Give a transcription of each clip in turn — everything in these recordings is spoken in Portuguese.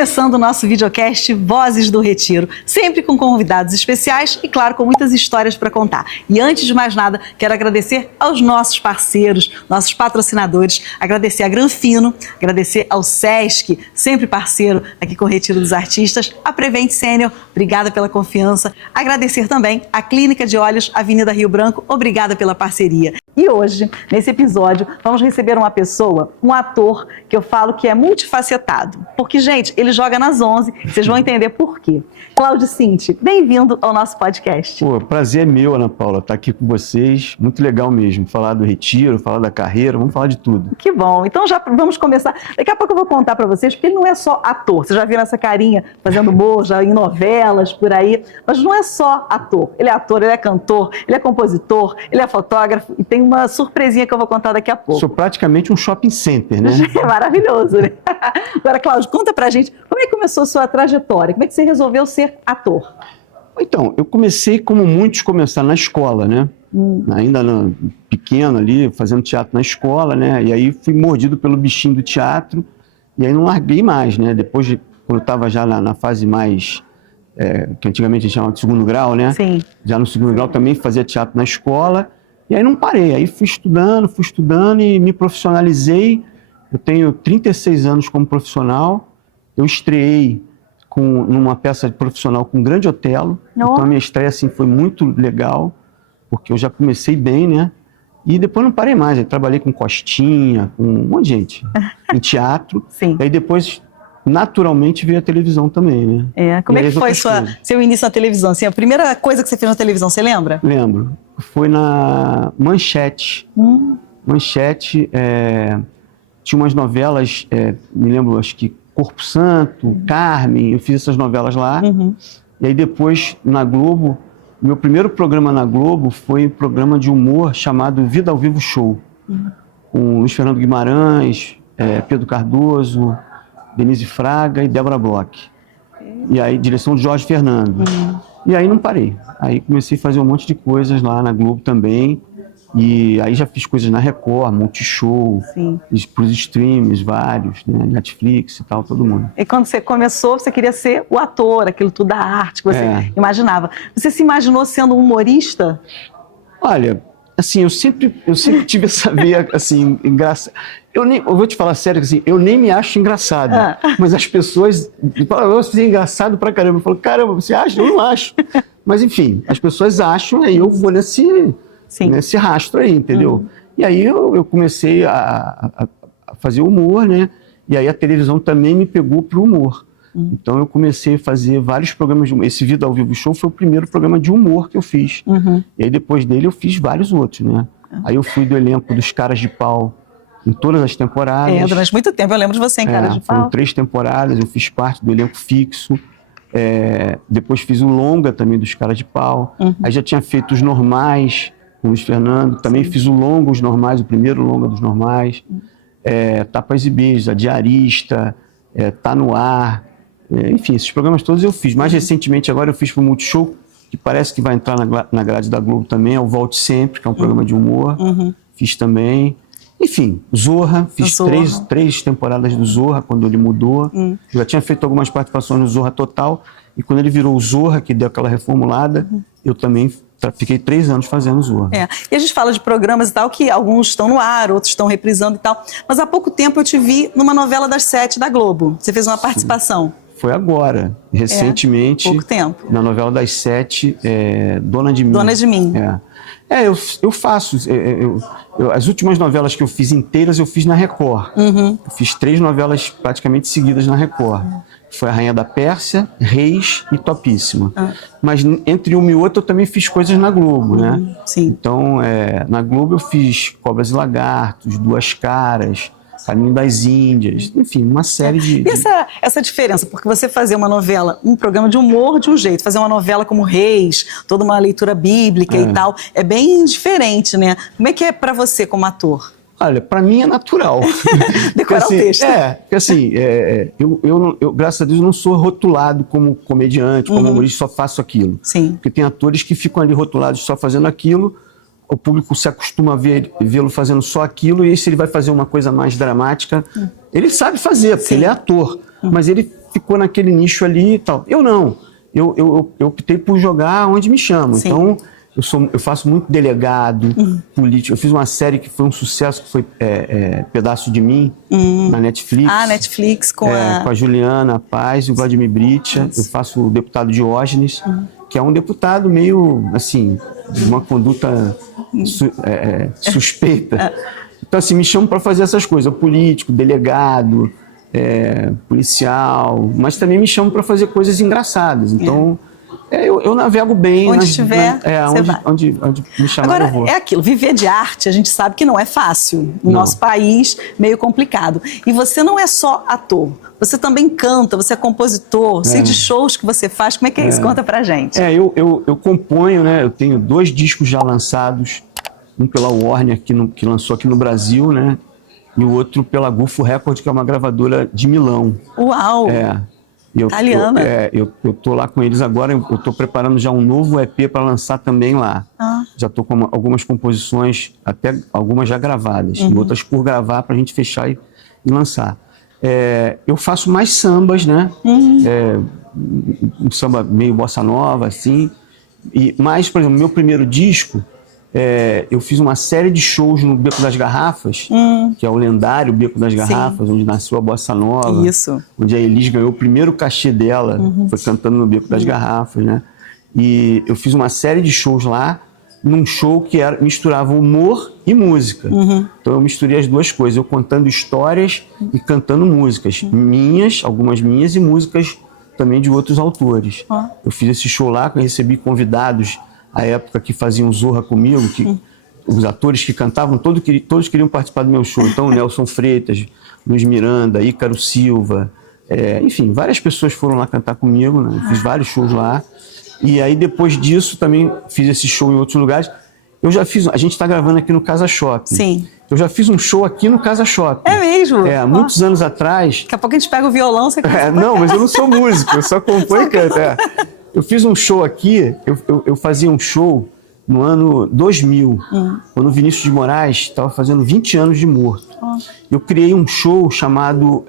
Começando o nosso videocast Vozes do Retiro, sempre com convidados especiais e, claro, com muitas histórias para contar. E antes de mais nada, quero agradecer aos nossos parceiros, nossos patrocinadores, agradecer a Granfino, agradecer ao Sesc, sempre parceiro aqui com o Retiro dos Artistas, a Prevent Senior, obrigada pela confiança, agradecer também a Clínica de Olhos Avenida Rio Branco, obrigada pela parceria. E hoje, nesse episódio, vamos receber uma pessoa, um ator, que eu falo que é multifacetado. Porque, gente, ele joga nas 11, vocês vão entender por quê. Cláudio Cinti, bem-vindo ao nosso podcast. Pô, prazer é meu, Ana Paula, estar aqui com vocês. Muito legal mesmo, falar do retiro, falar da carreira, vamos falar de tudo. Que bom, então já vamos começar. Daqui a pouco eu vou contar para vocês, porque ele não é só ator. Vocês já viram essa carinha fazendo humor, já em novelas, por aí. Mas não é só ator. Ele é ator, ele é cantor, ele é compositor, ele é fotógrafo e tem uma surpresinha que eu vou contar daqui a pouco. Sou praticamente um shopping center, né? É maravilhoso, né? Agora, Cláudio, conta pra gente, como é que começou a sua trajetória? Como é que você resolveu ser ator? Então, eu comecei como muitos começaram na escola, né? Ainda pequeno ali, fazendo teatro na escola, né? E aí fui mordido pelo bichinho do teatro e aí não larguei mais, né? Depois, quando eu estava já na fase mais, que antigamente a gente chamava de segundo grau, né? Sim. Já no segundo grau também fazia teatro na escola e aí não parei. Aí fui estudando e me profissionalizei. Eu tenho 36 anos como profissional. Eu estreei numa peça profissional com o Grande Otelo. Oh. Então a minha estreia assim, foi muito legal, porque eu já comecei bem, né? E depois não parei mais. Eu trabalhei com Costinha, com um monte de gente, em teatro. Sim. E aí depois, naturalmente, veio a televisão também, né? Como é que foi seu início na televisão? Assim, a primeira coisa que você fez na televisão, você lembra? Lembro. Foi na Manchete. Manchete, tinha umas novelas, me lembro, acho que Corpo Santo, Carmen, eu fiz essas novelas lá. E aí depois, na Globo, meu primeiro programa na Globo foi um programa de humor chamado Vida ao Vivo Show, com Luiz Fernando Guimarães, Pedro Cardoso, Denise Fraga e Débora Bloch. E aí, direção de Jorge Fernando. E aí não parei. Aí comecei a fazer um monte de coisas lá na Globo também. E aí já fiz coisas na Record, Multishow, para os streams, vários, né? Netflix e tal, todo mundo. E quando você começou, você queria ser o ator, aquilo tudo da arte que você imaginava. Você se imaginou sendo um humorista? Olha, assim, eu sempre tive essa veia, assim, engraçada. Eu vou te falar sério, assim, eu nem me acho engraçado, mas as pessoas falam, você é engraçado pra caramba. Eu falo, caramba, você acha? Eu não acho. Mas enfim, as pessoas acham e eu vou nesse rastro aí, entendeu? E aí eu comecei a fazer humor, né? E aí a televisão também me pegou pro humor. Então eu comecei a fazer vários programas de humor. Esse Vida ao Vivo Show foi o primeiro programa de humor que eu fiz. E aí depois dele eu fiz vários outros, né? Aí eu fui do elenco dos Caras de Pau em todas as temporadas. Durante muito tempo eu lembro de você em Caras de Pau. Foram 3 temporadas, eu fiz parte do elenco fixo. Depois fiz o longa também dos Caras de Pau. Aí já tinha feito os normais com o Luiz Fernando. Também fiz o longa, os normais, o primeiro longa dos normais. Tapas e Beijos, a Diarista, Tá no Ar. Enfim, esses programas todos eu fiz. Mais recentemente agora eu fiz para o Multishow, que parece que vai entrar na grade da Globo também, é o Volte Sempre, que é um programa de humor. Fiz também. Enfim, Zorra, fiz três temporadas do Zorra, quando ele mudou. Já tinha feito algumas participações no Zorra Total, e quando ele virou o Zorra, que deu aquela reformulada, eu também fiquei 3 anos fazendo Zorra. E a gente fala de programas e tal, que alguns estão no ar, outros estão reprisando e tal, mas há pouco tempo eu te vi numa novela das 7 da Globo. Você fez uma participação. Foi agora, recentemente. Pouco tempo. Na novela das 7, Dona de Mim. Dona de Mim. Eu faço. As últimas novelas que eu fiz inteiras, eu fiz na Record. Eu fiz 3 novelas praticamente seguidas na Record. Foi A Rainha da Pérsia, Reis e Topíssima. Mas entre uma e outra eu também fiz coisas na Globo, né? Então, na Globo eu fiz Cobras e Lagartos, Duas Caras, Caminho das Índias, enfim, uma série de... E essa diferença, porque você fazer uma novela, um programa de humor de um jeito, fazer uma novela como Reis, toda uma leitura bíblica e tal, é bem diferente, né? Como é que é pra você como ator? Olha, pra mim é natural. Decorar assim, o texto. Porque assim, eu, graças a Deus, não sou rotulado como comediante, como humorista, só faço aquilo. Porque tem atores que ficam ali rotulados só fazendo aquilo, o público se acostuma a vê-lo fazendo só aquilo, e aí se ele vai fazer uma coisa mais dramática, ele sabe fazer, porque ele é ator, mas ele ficou naquele nicho ali e tal. Eu não. Eu optei por jogar onde me chamam. Sim. Então, eu faço muito delegado, político. Eu fiz uma série que foi um sucesso, que foi Pedaço de Mim, na Netflix. Ah, Netflix com a Juliana Paz e o Vladimir Britia. Eu faço o deputado Diógenes, que é um deputado meio, assim, de uma conduta suspeita. Então, assim, me chamam para fazer essas coisas. Político, delegado, policial, mas também me chamam para fazer coisas engraçadas. Então... eu navego bem. Onde estiver, você vai. Onde me chamar, Agora, eu vou. é aquilo, viver de arte, a gente sabe que não é fácil. No nosso país, meio complicado. E você não é só ator, você também canta, você é compositor, sei de shows que você faz. Como é que é isso? Conta pra gente. Eu componho, né? Eu tenho 2 discos já lançados, um pela Warner, que lançou aqui no Brasil, né? E o outro pela Gufo Record, que é uma gravadora de Milão. Uau! Italiana. Eu tô lá com eles agora, eu tô preparando já um novo EP para lançar também lá. Já tô com algumas composições, até algumas já gravadas, e outras por gravar para a gente fechar e lançar. Eu faço mais sambas, né? Um samba meio bossa nova, assim. Mas, por exemplo, meu primeiro disco, eu fiz uma série de shows no Beco das Garrafas, que é o lendário Beco das Garrafas, onde nasceu a bossa nova. Isso. Onde a Elis ganhou o primeiro cachê dela, foi cantando no Beco das Garrafas, né? E eu fiz uma série de shows lá, num show que misturava humor e música. Então eu misturei as duas coisas, eu contando histórias e cantando músicas minhas, algumas minhas, e músicas também de outros autores. Eu fiz esse show lá, que eu recebi convidados à época que faziam Zorra comigo, que os atores que cantavam, todos queriam participar do meu show. Então, Nelson Freitas, Luiz Miranda, Ícaro Silva, enfim, várias pessoas foram lá cantar comigo, né? Fiz vários shows lá. E aí, depois disso, também fiz esse show em outros lugares. Eu já fiz, a gente está gravando aqui no Casa Shopping. Sim. Eu já fiz um show aqui no Casa Shopping. É mesmo? Muitos anos atrás. Daqui a pouco a gente pega o violão, você canta. Não, mas eu não sou músico, eu só componho e canto. Eu fiz um show aqui, eu fazia um show no ano 2000, quando o Vinícius de Moraes estava fazendo 20 anos de morto. Eu criei um show chamado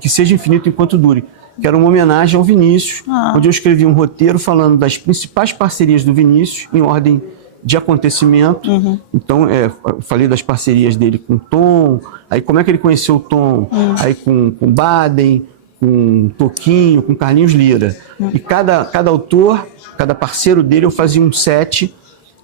Que Seja Infinito Enquanto Dure, que era uma homenagem ao Vinícius, onde eu escrevi um roteiro falando das principais parcerias do Vinícius, em ordem de acontecimento. Então, eu falei das parcerias dele com o Tom, aí como é que ele conheceu o Tom, aí com o Baden, com Toquinho, com Carlinhos Lira. E cada autor, cada parceiro dele, eu fazia um set,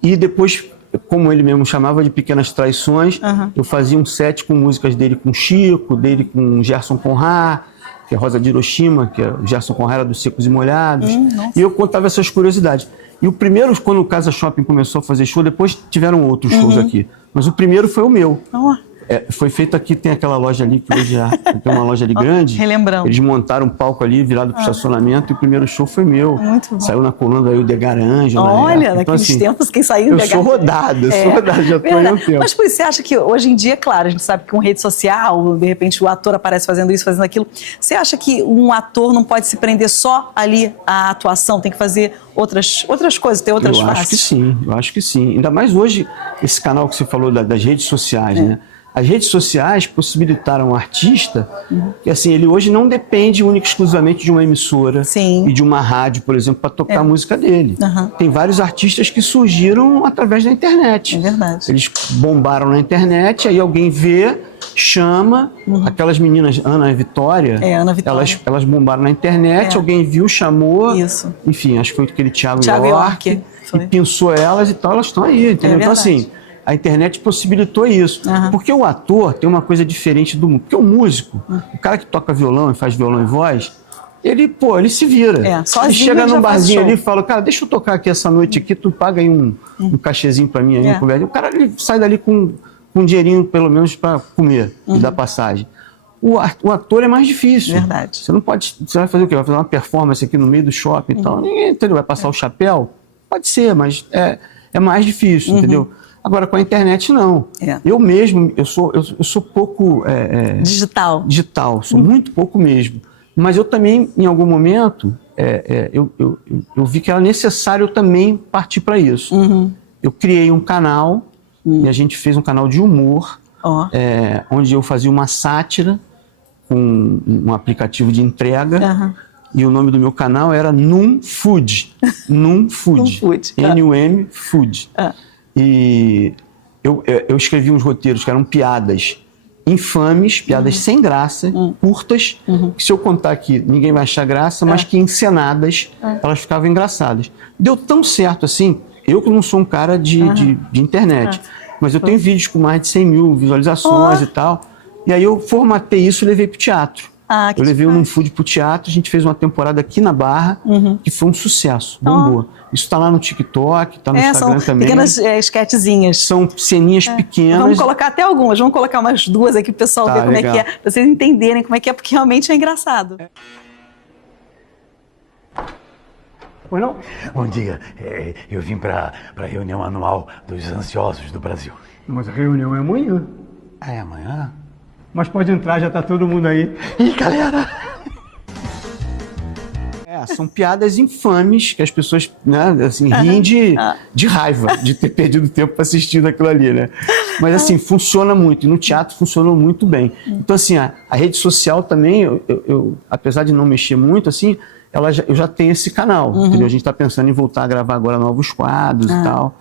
e depois, como ele mesmo chamava de Pequenas Traições, eu fazia um set com músicas dele com Chico, dele com Gerson Conrad, que é Rosa de Hiroshima, que é o Gerson Conrad, era dos Secos e Molhados. E eu contava essas curiosidades. E o primeiro, quando o Casa Shopping começou a fazer show, depois tiveram outros shows aqui. Mas o primeiro foi o meu. Foi feito aqui, tem aquela loja ali, que hoje tem uma loja ali grande. Relembrando. Eles montaram um palco ali, virado para o estacionamento, e o primeiro show foi meu. Muito bom. Saiu na coluna aí o Degar Ângelo. Olha, então, naqueles assim, tempos, quem saiu eu sou rodado, já estou aí há um tempo. Mas por isso, você acha que hoje em dia, claro, a gente sabe que com rede social, de repente o ator aparece fazendo isso, fazendo aquilo. Você acha que um ator não pode se prender só ali à atuação, tem que fazer outras coisas, ter outras faces? Eu acho que sim. Ainda mais hoje, esse canal que você falou das redes sociais, né? As redes sociais possibilitaram ao artista que, assim, ele hoje não depende única e exclusivamente de uma emissora e de uma rádio, por exemplo, para tocar a música dele. Tem vários artistas que surgiram através da internet. É verdade. Eles bombaram na internet, aí alguém vê, chama. Aquelas meninas, Ana e Vitória, elas bombaram na internet, alguém viu, chamou. Isso. Enfim, acho que foi aquele Thiago York e pensou elas e tal, elas estão aí, entendeu? Então, assim, a internet possibilitou isso. Porque o ator tem uma coisa diferente do músico. Porque o músico, o cara que toca violão e faz violão e voz, ele se vira. Ele chega num barzinho ali e fala, cara, deixa eu tocar aqui essa noite aqui, tu paga aí um cachezinho pra mim aí, o cara ele sai dali com um dinheirinho, pelo menos, para comer e dar passagem. O ator é mais difícil. Verdade. Você não pode. Você vai fazer o quê? Vai fazer uma performance aqui no meio do shopping e tal. Ninguém, entendeu? Vai passar o chapéu? Pode ser, mas é mais difícil, entendeu? Agora, com a internet, não. Eu mesmo, eu sou pouco... Digital, sou muito pouco mesmo. Mas eu também, em algum momento, eu vi que era necessário também partir para isso. Eu criei um canal, e a gente fez um canal de humor, onde eu fazia uma sátira com um aplicativo de entrega. Aham. E o nome do meu canal era Num Food. Num Food. Num Food. N-U-M Food. Ah. E eu escrevi uns roteiros que eram piadas infames, piadas sem graça, curtas, que se eu contar aqui ninguém vai achar graça, mas que encenadas elas ficavam engraçadas. Deu tão certo assim, eu que não sou um cara de internet, mas eu tenho vídeos com mais de 100 mil visualizações e tal, e aí eu formatei isso e levei pro teatro. Eu levei o Num Food pro teatro, a gente fez uma temporada aqui na Barra, que foi um sucesso, bombou. Isso tá lá no TikTok, tá no Instagram são também. Pequenas esquetezinhas. São ceninhas pequenas. Vamos colocar até algumas, vamos colocar umas duas aqui pro pessoal ver como legal. é que é, pra vocês entenderem como é que é, porque realmente é engraçado. Pois não? Bom dia. Eu vim para a reunião anual dos ansiosos do Brasil. Mas a reunião é amanhã. Ah, é amanhã? Mas pode entrar, já tá todo mundo aí. Ih, galera! São piadas infames que as pessoas, né, assim, riem de raiva de ter perdido tempo para assistir aquilo ali, né? Mas assim, funciona muito, e no teatro funcionou muito bem. Então assim, a rede social também, eu apesar de não mexer muito, assim, eu já tenho esse canal, entendeu? A gente está pensando em voltar a gravar agora novos quadros e tal.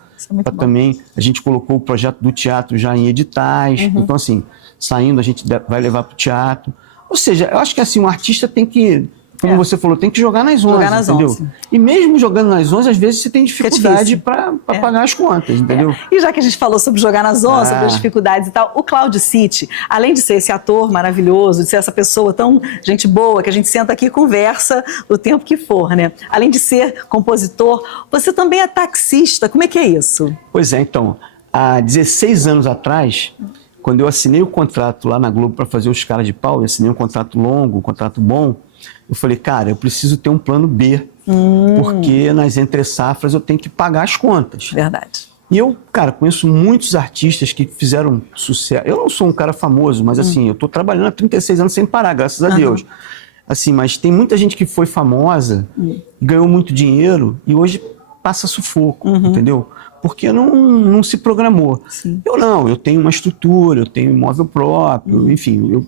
Também, a gente colocou o projeto do teatro já em editais, então assim, saindo a gente vai levar para o teatro. Ou seja, eu acho que assim, um artista tem que, como você falou, tem que jogar nas 11, entendeu? E mesmo jogando nas 11, às vezes você tem dificuldade para pagar as contas, entendeu? E já que a gente falou sobre jogar nas 11, sobre as dificuldades e tal, o Cláudio Citti, além de ser esse ator maravilhoso, de ser essa pessoa tão gente boa, que a gente senta aqui e conversa o tempo que for, né? Além de ser compositor, você também é taxista. Como é que é isso? Pois é, então, há 16 anos atrás, quando eu assinei o contrato lá na Globo para fazer Os Caras de Pau, eu assinei um contrato longo, um contrato bom, eu falei, cara, eu preciso ter um plano B, porque nas entre-safras eu tenho que pagar as contas. Verdade. E eu, cara, conheço muitos artistas que fizeram sucesso. Eu não sou um cara famoso, mas assim, eu tô trabalhando há 36 anos sem parar, graças a Deus. Assim, mas tem muita gente que foi famosa, ganhou muito dinheiro e hoje passa sufoco, entendeu? Porque não se programou. Eu tenho uma estrutura, eu tenho imóvel próprio, enfim,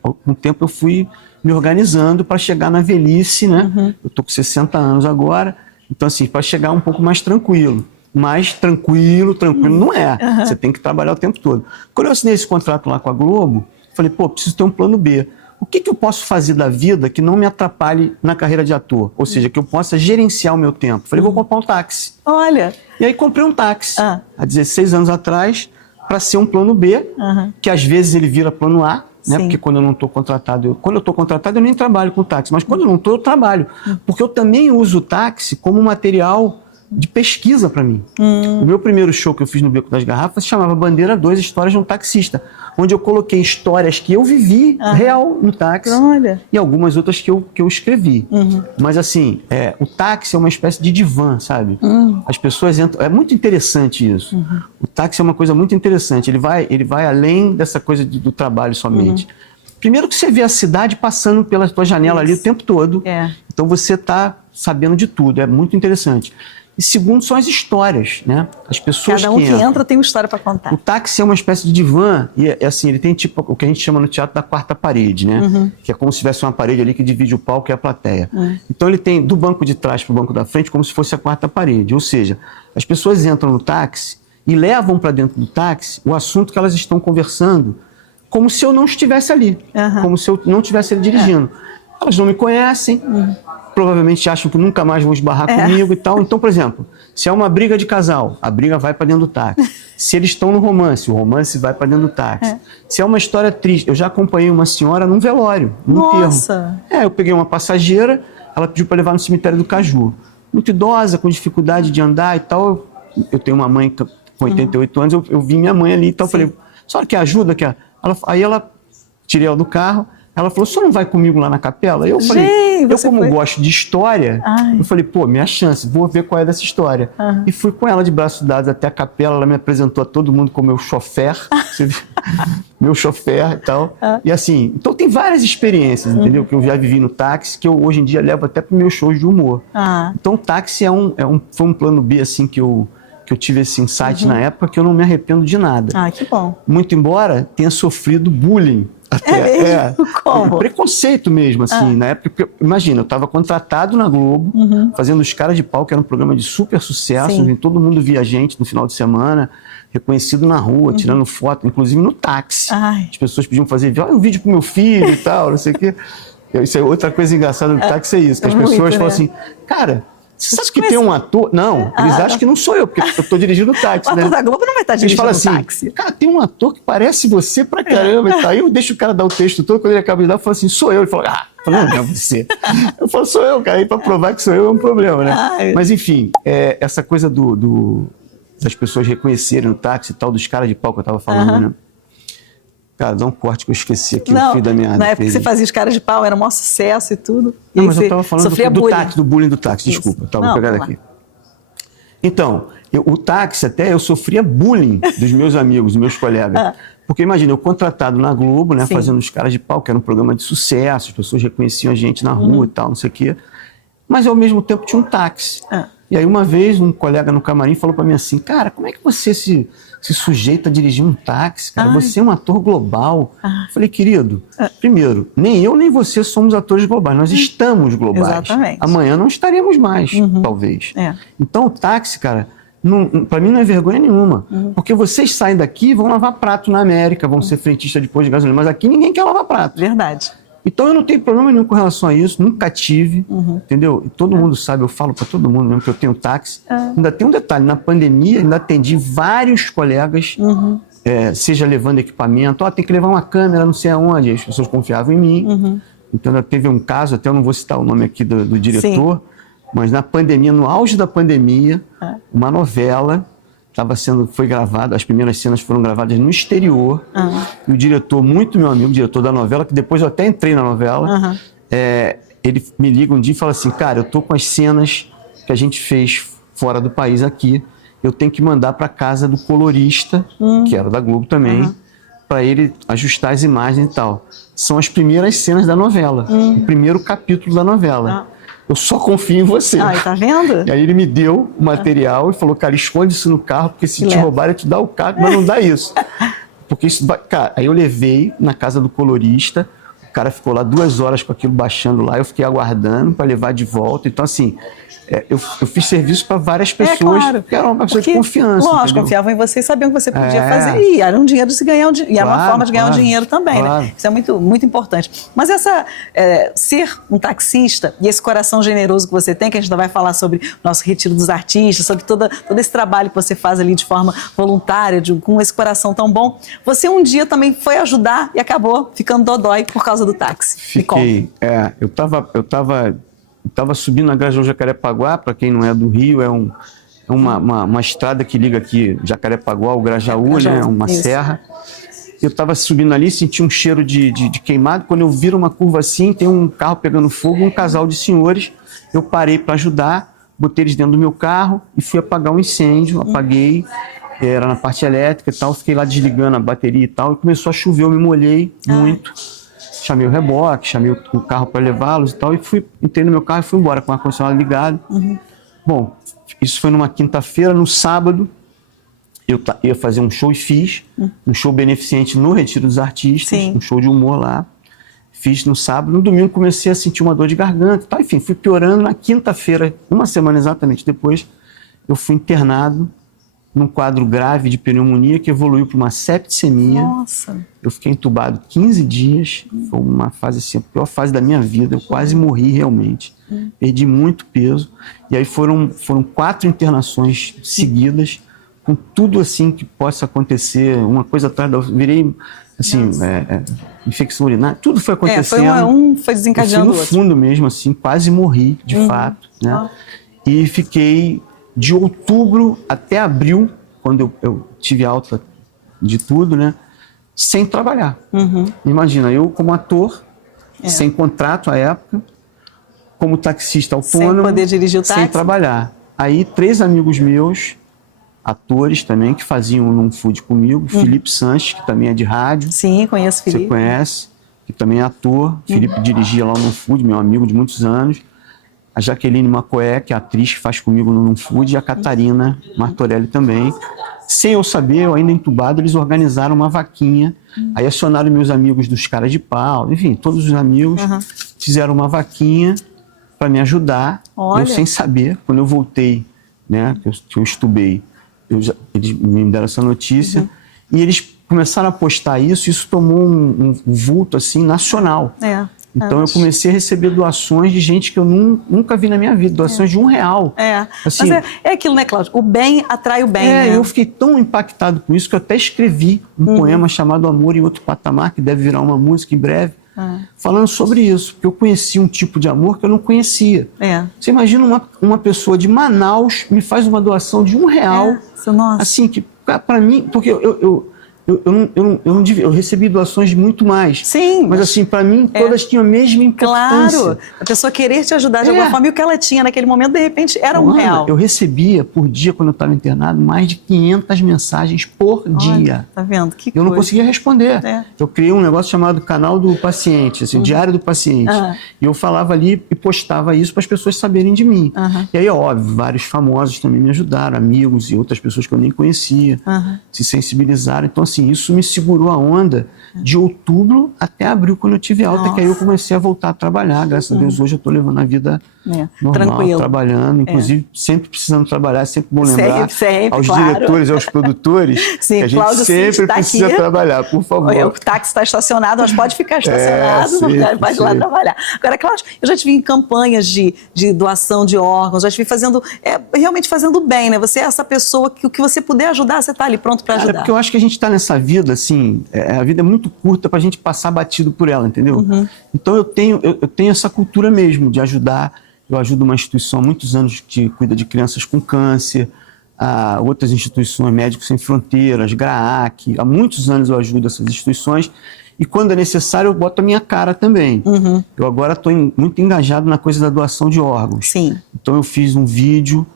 com o tempo eu fui me organizando para chegar na velhice, né? Eu tô com 60 anos agora, então assim, para chegar um pouco mais tranquilo. Mas tranquilo não é. Você tem que trabalhar o tempo todo. Quando eu assinei esse contrato lá com a Globo, falei, pô, preciso ter um plano B. O que eu posso fazer da vida que não me atrapalhe na carreira de ator? Ou seja, que eu possa gerenciar o meu tempo. Falei, vou comprar um táxi. Olha! E aí comprei um táxi, há 16 anos atrás, para ser um plano B, que às vezes ele vira plano A, né? Porque quando eu não estou contratado, quando eu estou contratado eu nem trabalho com táxi, mas quando eu não estou, eu trabalho. Porque eu também uso o táxi como material de pesquisa para mim. O meu primeiro show que eu fiz no Beco das Garrafas se chamava Bandeira 2, Histórias de um Taxista, onde eu coloquei histórias que eu vivi real no táxi e algumas outras que eu escrevi. Mas assim, o táxi é uma espécie de divã, sabe? As pessoas entram... É muito interessante isso. O táxi é uma coisa muito interessante. Ele vai além dessa coisa do trabalho somente. Primeiro que você vê a cidade passando pela tua janela ali o tempo todo. Então você está sabendo de tudo. É muito interessante. E segundo, são as histórias, né? As pessoas Cada um que entra tem uma história para contar. O táxi é uma espécie de divã, e assim, ele tem tipo o que a gente chama no teatro da quarta parede, né? Que é como se tivesse uma parede ali que divide o palco e a plateia. Então ele tem do banco de trás para o banco da frente como se fosse a quarta parede. Ou seja, as pessoas entram no táxi e levam para dentro do táxi o assunto que elas estão conversando, como se eu não estivesse ali, como se eu não estivesse ali dirigindo. Elas não me conhecem, provavelmente acham que nunca mais vão esbarrar comigo e tal. Então, por exemplo, se é uma briga de casal, a briga vai para dentro do táxi. Se eles estão no romance, o romance vai para dentro do táxi. Se é uma história triste, eu já acompanhei uma senhora num velório, num enterro. Eu peguei uma passageira, ela pediu para levar no cemitério do Caju. Muito idosa, com dificuldade de andar e tal. Eu tenho uma mãe com 88 anos, eu vi minha mãe ali e tal. Falei, senhora quer ajuda? Aí ela tirei ela do carro. Ela falou, o senhor não vai comigo lá na capela? Eu falei, eu como gosto de história, eu falei, pô, minha chance, vou ver qual é dessa história. E fui com ela de braços dados até a capela, ela me apresentou a todo mundo como meu chofer, meu chofer e tal. E assim, então tem várias experiências, entendeu? Que eu já vivi no táxi, que eu hoje em dia levo até para meus shows de humor. Então o táxi foi um plano B, assim, que eu tive esse insight na época, que eu não me arrependo de nada. Que bom. Muito embora tenha sofrido bullying Até, mesmo? Como? Preconceito mesmo, assim, na época. Porque, imagina, eu estava contratado na Globo, fazendo Os Caras de Pau, que era um programa de super sucesso, Sim. e todo mundo via a gente no final de semana, reconhecido na rua, tirando foto, inclusive no táxi. Ai. As pessoas pediam fazer um vídeo pro meu filho e tal, não sei o quê. Isso é outra coisa engraçada do táxi, é isso, que as Muito, pessoas falam né? assim, cara, você sabe que conhece- tem um ator... Não, eles acham que não sou eu, porque eu tô dirigindo o O táxi, ator né? da Globo não vai estar Eles dirigindo falam um assim, táxi. cara, tem um ator que parece você pra caramba e tal. Aí eu deixo o cara dar o texto todo, quando ele acaba de dar, eu falo assim, sou eu. Ele fala, não é você. Eu falo, sou eu, cara. Aí pra provar que sou eu é um problema, né? Ai. Mas enfim, essa coisa das pessoas reconhecerem o táxi e tal, dos caras de pau que eu tava falando, né? Cara, dá um corte que eu esqueci aqui, o fio da meada. na época que você fazia os caras de pau, era um maior sucesso e tudo. E Não, aí mas você eu tava falando sofria do bullying. táxi, do bullying do táxi, Isso. desculpa, tava Não, pegando vamos aqui. Então, o táxi até eu sofria bullying dos meus amigos, dos meus colegas. Porque imagina, eu contratado na Globo, né, Sim. fazendo Os Caras de Pau, que era um programa de sucesso, as pessoas reconheciam a gente na rua e tal, não sei o quê. Mas ao mesmo tempo tinha um táxi. E aí uma vez um colega no camarim falou pra mim assim, cara, como é que você se sujeita a dirigir um táxi, cara? Ai. Você é um ator global. Eu falei, querido, primeiro, nem eu nem você somos atores globais, nós estamos globais. Exatamente. Amanhã não estaremos mais, talvez. É. Então o táxi, cara, pra mim não é vergonha nenhuma. Porque vocês saem daqui e vão lavar prato na América, vão ser frentistas de posto de gasolina, mas aqui ninguém quer lavar prato. Verdade. Então eu não tenho problema nenhum com relação a isso, nunca tive, entendeu? E todo mundo sabe, eu falo pra todo mundo mesmo que eu tenho táxi. Ainda tem um detalhe, na pandemia ainda atendi vários colegas, seja levando equipamento, tem que levar uma câmera não sei aonde, as pessoas confiavam em mim. Então ainda teve um caso, até eu não vou citar o nome aqui do diretor, mas na pandemia, no auge da pandemia, uma novela foi gravada, as primeiras cenas foram gravadas no exterior, e o diretor, muito meu amigo, diretor da novela, que depois eu até entrei na novela, ele me liga um dia e fala assim, cara, eu tô com as cenas que a gente fez fora do país aqui, eu tenho que mandar para casa do colorista, que era da Globo também, para ele ajustar as imagens e tal. São as primeiras cenas da novela, o primeiro capítulo da novela. Eu só confio em você. Ai, tá vendo? E aí ele me deu o material e falou, cara, esconde isso no carro, porque se te roubarem, eu te dá o carro, mas não dá isso. Porque isso vai... Cara, aí eu levei na casa do colorista, o cara ficou lá 2 horas com aquilo baixando lá, eu fiquei aguardando para levar de volta. Então, assim, eu fiz serviço para várias pessoas, claro. que eram uma pessoa de Porque, confiança. lógico, entendeu? confiavam em você e sabiam que você podia fazer. E era um dinheiro de se ganhar e era uma Claro, forma de ganhar um claro, dinheiro também, claro. né? Isso é muito, muito importante. Mas ser um taxista e esse coração generoso que você tem, que a gente ainda vai falar sobre o nosso retiro dos artistas, sobre todo esse trabalho que você faz ali de forma voluntária, com esse coração tão bom, você um dia também foi ajudar e acabou ficando dodói por causa do táxi. Fiquei. Eu tava subindo na Grajaú Jacarepaguá, para quem não é do Rio, é uma estrada que liga aqui Jacarepaguá ao Grajaú, né? Uma serra. Eu estava subindo ali, senti um cheiro de queimado. Quando eu viro uma curva assim, tem um carro pegando fogo, um casal de senhores. Eu parei para ajudar, botei eles dentro do meu carro e fui apagar um incêndio. Apaguei, era na parte elétrica e tal. Fiquei lá desligando a bateria e tal. E começou a chover, eu me molhei muito. Chamei o reboque, chamei o carro para levá-los e tal. E entrei no meu carro e fui embora com o ar-condicionado ligado. Bom, isso foi numa quinta-feira. No sábado, eu ia fazer um show e fiz. Um show beneficente no Retiro dos Artistas. Sim. Um show de humor lá. Fiz no sábado. No domingo comecei a sentir uma dor de garganta e tal. Enfim, fui piorando. Na quinta-feira, uma semana exatamente depois, eu fui internado num quadro grave de pneumonia que evoluiu para uma septicemia. Nossa. Eu fiquei entubado 15 dias. Foi uma fase assim, a pior fase da minha vida. Eu quase morri realmente. Perdi muito peso. E aí foram 4 internações seguidas, com tudo assim que possa acontecer, uma coisa atrás da outra. Virei, assim, infecção urinária. Tudo foi acontecendo. Foi desencadeando o no outro. fundo mesmo, assim, quase morri, de fato, né? E fiquei de outubro até abril, quando eu tive alta de tudo, né? Sem trabalhar. Imagina, eu como ator, sem contrato à época, como taxista autônomo, Sem poder dirigir o táxi. sem trabalhar. Aí 3 amigos meus, atores também, que faziam num food comigo, Felipe Sanches, que também é de rádio. Sim, conheço o Felipe. Você conhece, que também é ator. Felipe dirigia lá no food, meu amigo de muitos anos. a Jaqueline Macoé, que é a atriz que faz comigo no Não Food, e a Catarina Martorelli também. Sem eu saber, eu ainda entubado, eles organizaram uma vaquinha, aí acionaram meus amigos dos Caras de Pau, enfim, todos os amigos fizeram uma vaquinha para me ajudar. Olha. Eu sem saber, quando eu voltei, né, que eu estubei, eles me deram essa notícia, e eles começaram a postar isso tomou um vulto assim nacional. Então eu comecei a receber doações de gente que eu nunca vi na minha vida, doações de R$1. Assim, mas é aquilo, né, Cláudio? O bem atrai o bem, né? Eu fiquei tão impactado com isso que eu até escrevi um poema chamado Amor em Outro Patamar, que deve virar uma música em breve, falando sobre isso, porque eu conheci um tipo de amor que eu não conhecia. Você imagina uma pessoa de Manaus me faz uma doação de R$1, nossa. assim, que para mim, porque eu recebi doações de muito mais. Sim. Mas assim, para mim, todas tinham a mesma importância. Claro. A pessoa querer te ajudar de alguma forma, e o que ela tinha naquele momento, de repente, era R$1. Eu recebia, por dia, quando eu estava internado, mais de 500 mensagens por dia. Tá vendo? Que eu não conseguia responder. Eu criei um negócio chamado Canal do Paciente, assim, Diário do Paciente. E eu falava ali e postava isso para as pessoas saberem de mim. E aí, óbvio, vários famosos também me ajudaram, amigos e outras pessoas que eu nem conhecia, se sensibilizaram. Então, assim, isso me segurou a onda de outubro até abril, quando eu tive alta, que aí eu comecei a voltar a trabalhar. Graças a Deus, hoje eu estou levando a vida normal, tranquilo, trabalhando, inclusive sempre precisando trabalhar, é sempre bom lembrar aos claro. Diretores e aos produtores que a gente Cláudio sempre precisa trabalhar, por favor. O táxi está estacionado, mas pode ficar estacionado, pode ir lá trabalhar. Agora, Cláudio, eu já te vi em campanhas de doação de órgãos, já te vi fazendo, realmente fazendo bem, né? Você é essa pessoa que o que você puder ajudar, você está ali pronto para ajudar. Porque eu acho que a gente está nessa vida, assim, a vida é muito curta para a gente passar batido por ela, entendeu? Então eu tenho essa cultura mesmo de ajudar. Eu ajudo uma instituição há muitos anos que cuida de crianças com câncer, outras instituições, Médicos Sem Fronteiras, GRAAC. Há muitos anos eu ajudo essas instituições e quando é necessário eu boto a minha cara também. Eu agora estou muito engajado na coisa da doação de órgãos. Então eu fiz um vídeo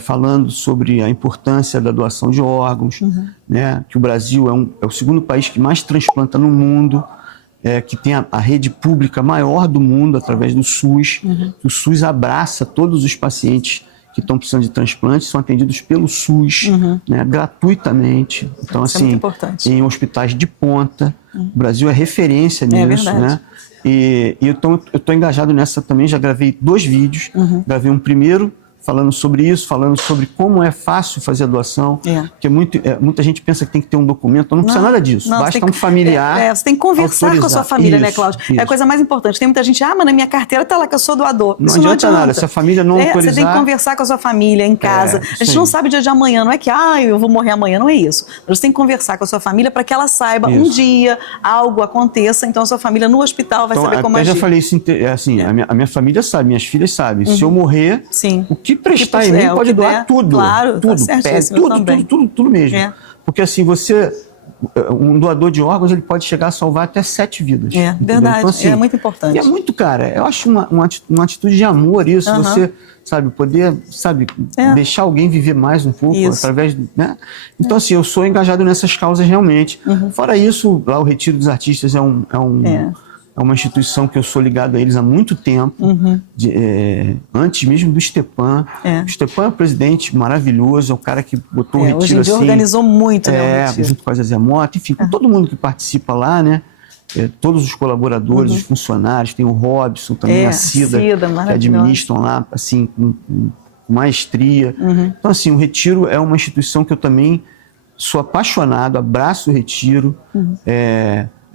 falando sobre a importância da doação de órgãos, né? Que o Brasil é o segundo país que mais transplanta no mundo, que tem a rede pública maior do mundo através do SUS. O SUS abraça todos os pacientes que estão precisando de transplante, são atendidos pelo SUS, né, gratuitamente. Então, isso assim, é muito importante. em hospitais de ponta. O Brasil é referência nisso, né? E eu estou engajado nessa também, já gravei 2 vídeos. Gravei um primeiro falando sobre isso, falando sobre como é fácil fazer a doação, porque muita gente pensa que tem que ter um documento, não precisa nada disso, basta um familiar. Você tem que conversar com a sua família, né, Cláudio? Isso. É a coisa mais importante. Tem muita gente, mas na minha carteira está lá que eu sou doador. Não Isso adianta nada, se a família não autorizar... Você tem que conversar com a sua família em casa. A gente não sabe o dia de amanhã, não é que, eu vou morrer amanhã, não é isso. Você tem que conversar com a sua família para que ela saiba um dia, algo aconteça, então a sua família no hospital vai saber como agir. Eu já falei isso, assim, a minha família sabe, minhas filhas sabem, se eu morrer, o que prestar em mim pode doar tudo. Claro, tudo, tudo mesmo. Porque assim, um doador de órgãos, ele pode chegar a salvar até 7 vidas. Verdade, então, assim, é muito importante. E é muito, cara, eu acho uma atitude de amor isso, você, sabe, poder, deixar alguém viver mais um pouco, através, né? Então, assim, eu sou engajado nessas causas realmente. Fora isso, lá o Retiro dos Artistas é uma instituição que eu sou ligado a eles há muito tempo, antes mesmo do Stepan. O Stepan é um presidente maravilhoso, é o cara que botou o Retiro hoje em dia assim, organizou muito, né, o Retiro. junto com a Zezé Mota, enfim, com todo mundo que participa lá, né? Todos os colaboradores, os funcionários, tem o Robson também, a Cida que administram lá, assim, com maestria. Então, assim, o Retiro é uma instituição que eu também sou apaixonado, abraço o Retiro.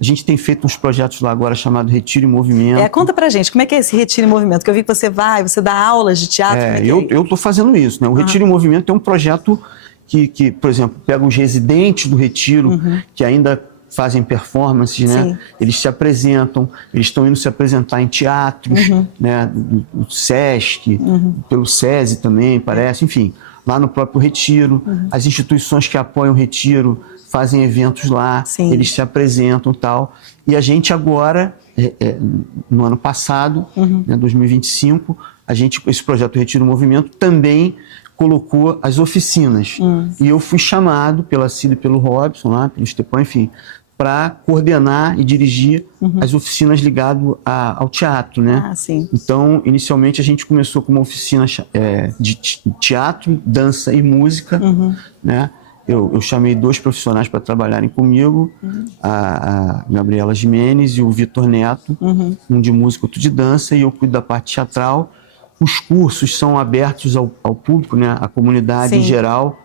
A gente tem feito uns projetos lá agora chamado Retiro em Movimento. Conta pra gente, como é que é esse Retiro em Movimento? Que eu vi que você dá aulas de teatro. Eu estou fazendo isso, né? O Retiro em Movimento é um projeto que, por exemplo, pega os residentes do Retiro, que ainda fazem performances, né? Eles se apresentam, eles estão indo se apresentar em teatros, né? Do SESC, pelo SESI também, parece, enfim, lá no próprio Retiro. As instituições que apoiam o Retiro fazem eventos lá, eles se apresentam e tal. E a gente agora, no ano passado, né, 2025, esse projeto Retiro Movimento também colocou as oficinas. E eu fui chamado pela Cida e pelo Robson, lá, pelo Stepan, enfim, para coordenar e dirigir as oficinas ligadas ao teatro, né? Ah, sim. Então, inicialmente, a gente começou com uma oficina de teatro, dança e música, né? Eu chamei 2 profissionais para trabalharem comigo, a Gabriela Jimenez e o Vitor Neto, um de música, outro de dança, e eu cuido da parte teatral. Os cursos são abertos ao público, né, à comunidade em geral,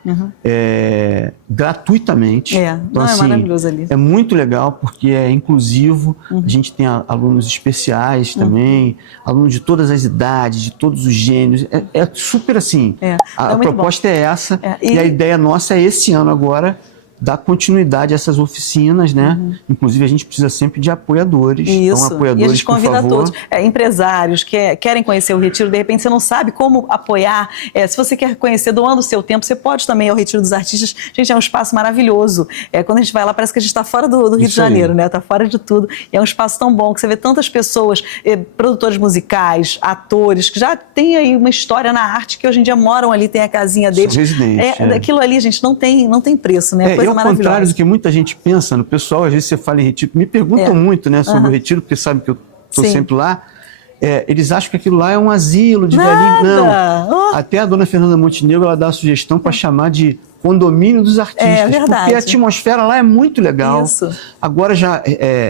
gratuitamente. Então, é maravilhoso ali. É muito legal porque é inclusivo, a gente tem alunos especiais também, alunos de todas as idades, de todos os gêneros. É super assim. A proposta é essa e a ideia nossa é esse ano agora dar continuidade a essas oficinas, né? Inclusive, a gente precisa sempre de apoiadores. Isso. Então, apoiadores, e a gente convida todos. Empresários que querem conhecer o Retiro, de repente você não sabe como apoiar. Se você quer conhecer, doando o seu tempo, você pode também ir ao Retiro dos Artistas. Gente, é um espaço maravilhoso. Quando a gente vai lá, parece que a gente está fora do Rio de Janeiro, né? Está fora de tudo. E é um espaço tão bom que você vê tantas pessoas, produtores musicais, atores, que já têm aí uma história na arte, que hoje em dia moram ali, tem a casinha deles. São residentes. Aquilo ali, gente, não tem preço, né? Ao contrário do que muita gente pensa, no pessoal, às vezes você fala em retiro, me perguntam muito, né, sobre o retiro, porque sabe que eu estou sempre lá. Eles acham que aquilo lá é um asilo de velhinho. Não. Até a dona Fernanda Montenegro, ela dá a sugestão para chamar de condomínio dos artistas, porque a atmosfera lá é muito legal. Agora já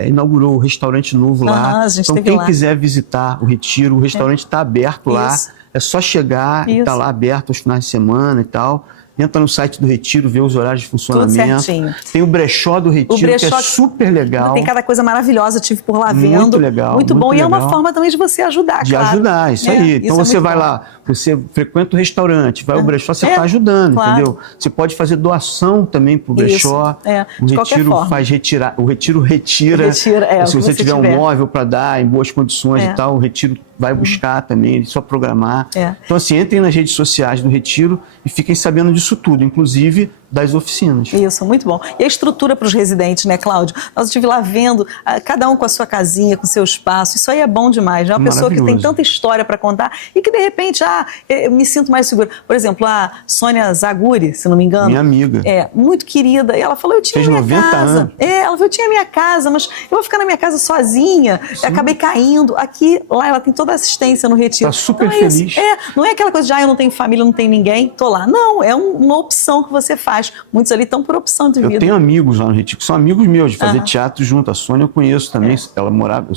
inaugurou o restaurante novo lá, então quem quiser visitar o Retiro, o restaurante está aberto lá, é só chegar e está lá aberto aos finais de semana e tal. Entra no site do Retiro, vê os horários de funcionamento. Tudo certinho. Tem o brechó do Retiro, que é super legal. Tem cada coisa maravilhosa, eu estive por lá vendo. Muito legal. Muito bom. E é uma forma também de você ajudar, de ajudar, isso aí. Então você vai lá, você frequenta o restaurante, vai ao brechó, você está ajudando, entendeu? Você pode fazer doação também para o brechó. O Retiro faz retirar. O Retiro retira. Se você tiver um móvel para dar em boas condições e tal, o Retiro vai buscar também, só programar. Então, assim, entrem nas redes sociais do Retiro e fiquem sabendo disso tudo, inclusive das oficinas. Isso, muito bom. E a estrutura para os residentes, né, Cláudio? Nós estive lá vendo, cada um com a sua casinha, com o seu espaço. Isso aí é bom demais, né? Uma pessoa que tem tanta história para contar e que, de repente, eu me sinto mais segura. Por exemplo, a Sônia Zaguri, se não me engano. Minha amiga. Muito querida. E ela falou, eu tinha minha 90 casa. Anos. Ela falou, eu tinha minha casa, mas eu vou ficar na minha casa sozinha. Acabei caindo. Aqui, lá, ela tem toda a assistência no Retiro. Tá super feliz. Não é aquela coisa de, eu não tenho família, não tenho ninguém, tô lá. Não, é uma opção que você faz. Muitos ali estão por opção de vida. Eu tenho amigos lá no Retiro, que são amigos meus, de fazer teatro junto. A Sônia eu conheço também, ela morava,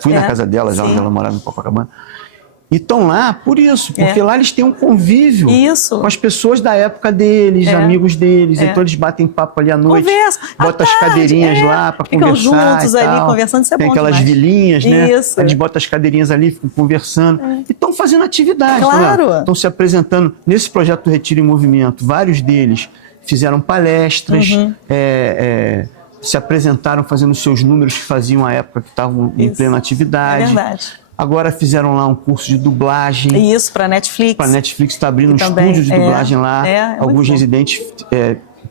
fui na casa dela já, onde ela morava em Copacabana. E estão lá por isso, porque lá eles têm um convívio com as pessoas da época deles, amigos deles. Então eles batem papo ali à noite, botam as cadeirinhas lá para conversar. Ficam juntos ali conversando, isso é bom demais. Tem aquelas vilinhas, né? Eles botam as cadeirinhas ali, ficam conversando. E estão fazendo atividade. Estão se apresentando. Nesse projeto do Retiro em Movimento, vários deles fizeram palestras, se apresentaram fazendo seus números que faziam à época que estavam em plena atividade. É verdade. Agora fizeram lá um curso de dublagem. Isso, para Netflix. Para Netflix está abrindo um estúdio de dublagem lá. Alguns residentes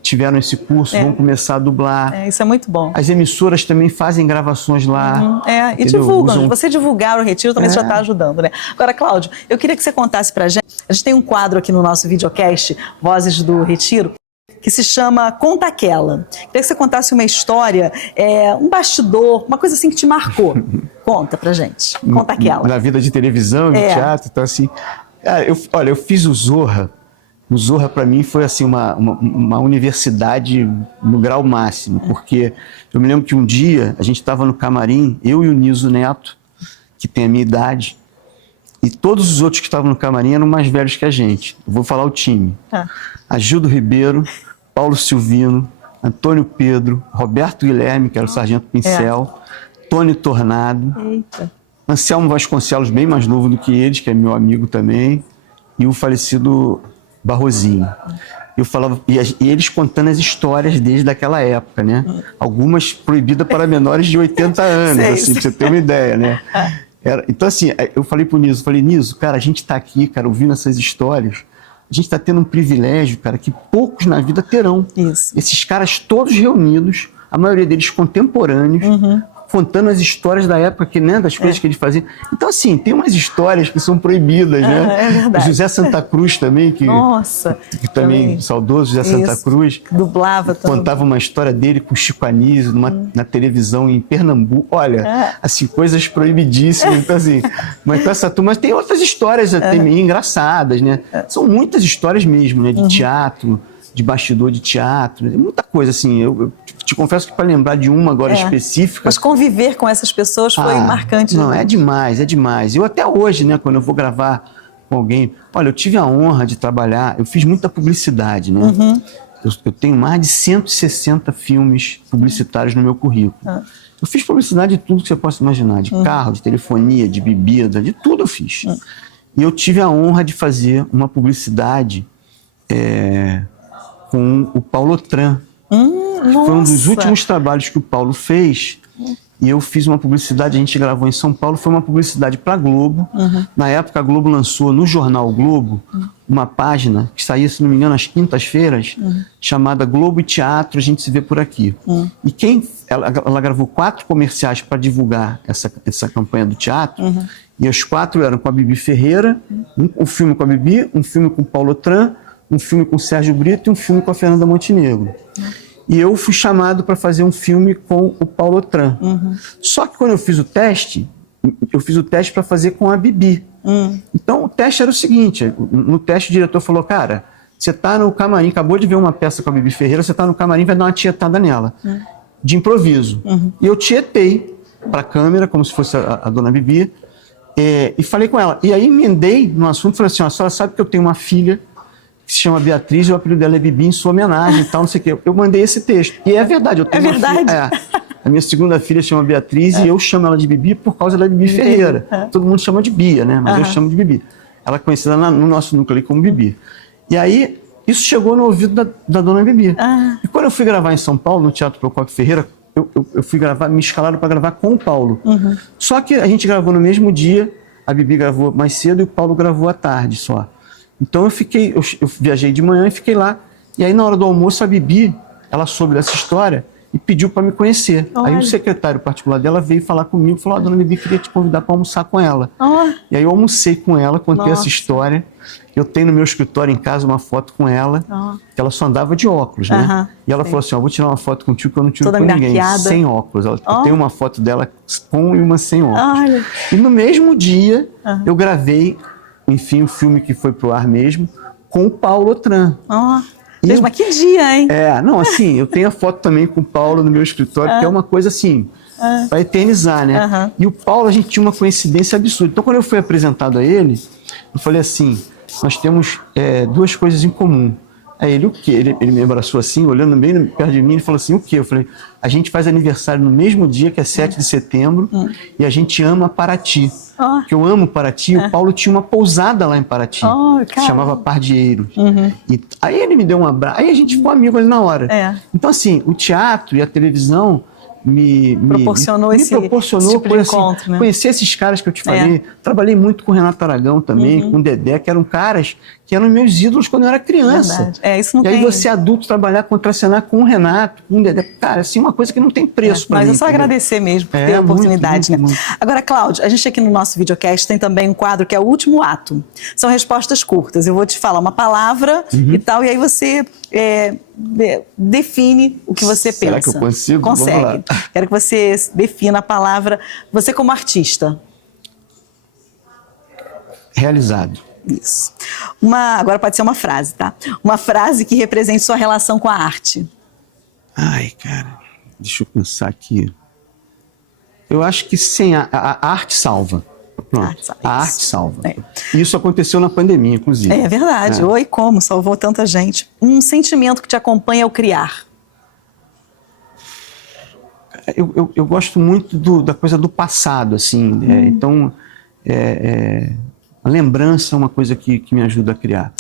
tiveram esse curso, vão começar a dublar. Isso é muito bom. As emissoras também fazem gravações lá. E divulgam. Você divulgar o Retiro também já está ajudando, né? Agora, Cláudio, eu queria que você contasse para a gente. A gente tem um quadro aqui no nosso videocast, Vozes do Retiro, que se chama Conta Aquela. Queria que você contasse uma história, um bastidor, uma coisa assim que te marcou. Conta pra gente. Conta aquela. Na vida de televisão, de teatro, então assim... Cara, eu fiz o Zorra. O Zorra para mim foi assim uma universidade no grau máximo, porque eu me lembro que um dia a gente estava no camarim, eu e o Niso Neto, que tem a minha idade, e todos os outros que estavam no camarim eram mais velhos que a gente. Eu vou falar o time. Agildo Ribeiro, Paulo Silvino, Antônio Pedro, Roberto Guilherme, que era o Sargento Pincel, Tony Tornado, Anselmo Vasconcelos, bem mais novo do que eles, que é meu amigo também, e o falecido Barrozinho. Eu falava, e eles contando as histórias desde daquela época, né? Algumas proibidas para menores de 80 anos, assim, pra você ter uma ideia, né? Então, assim, eu falei pro Niso, Niso, cara, a gente tá aqui, cara, ouvindo essas histórias, a gente está tendo um privilégio, cara, que poucos na vida terão. Esses caras todos reunidos, a maioria deles contemporâneos, contando as histórias da época, que, né, das coisas que ele fazia. Então, assim, tem umas histórias que são proibidas, né? É verdade. José Santa Cruz também, que também saudoso José Santa Cruz, dublava também. contava uma história dele com o Chico Anísio na televisão em Pernambuco. Olha, assim, coisas proibidíssimas. Então, assim, mas com essa turma tem outras histórias até meio engraçadas, né? São muitas histórias mesmo, né? De teatro, de bastidor de teatro, muita coisa, assim. Eu te confesso que para lembrar de uma agora específica... Mas conviver com essas pessoas foi marcante. Não, é demais, é demais. Eu até hoje, né, quando eu vou gravar com alguém... Olha, eu tive a honra de trabalhar, eu fiz muita publicidade, né? Eu tenho mais de 160 filmes publicitários no meu currículo. Eu fiz publicidade de tudo que você possa imaginar, de carro, de telefonia, de bebida, de tudo eu fiz. E eu tive a honra de fazer uma publicidade com o Paulo Tran. Foi um dos últimos trabalhos que o Paulo fez. E eu fiz uma publicidade, a gente gravou em São Paulo, foi uma publicidade para a Globo. Na época a Globo lançou no jornal Globo uma página que saía, se não me engano, às quintas-feiras, chamada Globo e Teatro, a gente se vê por aqui. E ela gravou 4 comerciais para divulgar essa campanha do teatro, e os 4 eram com a Bibi Ferreira, um filme com a Bibi, um filme com o Paulo Tran, um filme com o Sérgio Brito e um filme com a Fernanda Montenegro. E eu fui chamado para fazer um filme com o Paulo Tran. Só que quando eu fiz o teste para fazer com a Bibi. Então o teste era o seguinte, no teste o diretor falou, cara, você tá no camarim, acabou de ver uma peça com a Bibi Ferreira, você tá no camarim, vai dar uma tietada nela, de improviso. E eu tietei para a câmera, como se fosse a dona Bibi, e falei com ela. E aí emendei no assunto, falei assim, a senhora sabe que eu tenho uma filha que se chama Beatriz, e o apelido dela é Bibi, em sua homenagem e tal, não sei o quê. Eu mandei esse texto. E é verdade, eu tenho uma filha. A minha segunda filha chama Beatriz e eu chamo ela de Bibi por causa da Bibi Ferreira. Todo mundo chama de Bia, né? Mas eu chamo de Bibi. Ela é conhecida no nosso núcleo ali como Bibi. E aí, isso chegou no ouvido da dona Bibi. E quando eu fui gravar em São Paulo, no Teatro Procópio Ferreira, eu fui gravar, me escalaram para gravar com o Paulo. Só que a gente gravou no mesmo dia, a Bibi gravou mais cedo e o Paulo gravou à tarde só. Então eu viajei de manhã e fiquei lá. E aí na hora do almoço a Bibi, ela soube dessa história e pediu para me conhecer. Olha. Aí o secretário particular dela veio falar comigo, falou, dona Bibi, queria te convidar para almoçar com ela. E aí eu almocei com ela, contei essa história. Eu tenho no meu escritório em casa uma foto com ela, que ela só andava de óculos, né? E ela falou assim, vou tirar uma foto contigo que eu não tiro com ninguém, sem óculos. Eu tenho uma foto dela com e uma sem óculos. E no mesmo dia eu gravei, enfim, o filme que foi pro ar mesmo, com o Paulo Tran. Mas que dia, hein? Não, assim, eu tenho a foto também com o Paulo no meu escritório, que é uma coisa assim, para eternizar, né? E o Paulo, a gente tinha uma coincidência absurda. Então, quando eu fui apresentado a ele, eu falei assim, nós temos 2 coisas em comum. Aí ele, o quê? Ele me abraçou assim, olhando bem perto de mim, e falou assim, o quê? Eu falei, a gente faz aniversário no mesmo dia, que é 7 de setembro, e a gente ama Paraty. Que eu amo Paraty, e o Paulo tinha uma pousada lá em Paraty, que se chamava Pardieiros. E aí ele me deu um abraço, aí a gente ficou amigo ali na hora. Então assim, o teatro e a televisão me proporcionou esse tipo de encontro, né? Conhecer esses caras que eu te falei. Trabalhei muito com o Renato Aragão também, com o Dedé, que eram caras que eram meus ídolos quando eu era criança. Isso não e aí você adulto trabalhar, contracenar com o Renato, com o Dedé, cara, assim, uma coisa que não tem preço pra mim. Mas é só agradecer mesmo por ter a oportunidade, né? Agora, Cláudio, a gente aqui no nosso videocast tem também um quadro que é o último ato. São respostas curtas. Eu vou te falar uma palavra e tal, e aí você define o que você pensa. Será que eu consigo? Consegue. Quero que você defina a palavra, você como artista. Realizado. Isso. Agora pode ser uma frase, tá? Uma frase que represente sua relação com a arte. Ai, cara, deixa eu pensar aqui. Eu acho que sem a arte salva. Pronto, a arte salva. Isso aconteceu na pandemia, inclusive. É verdade. Oi, como? Salvou tanta gente. Um sentimento que te acompanha ao criar. Eu gosto muito da coisa do passado, assim. Então, a lembrança é uma coisa que me ajuda a criar.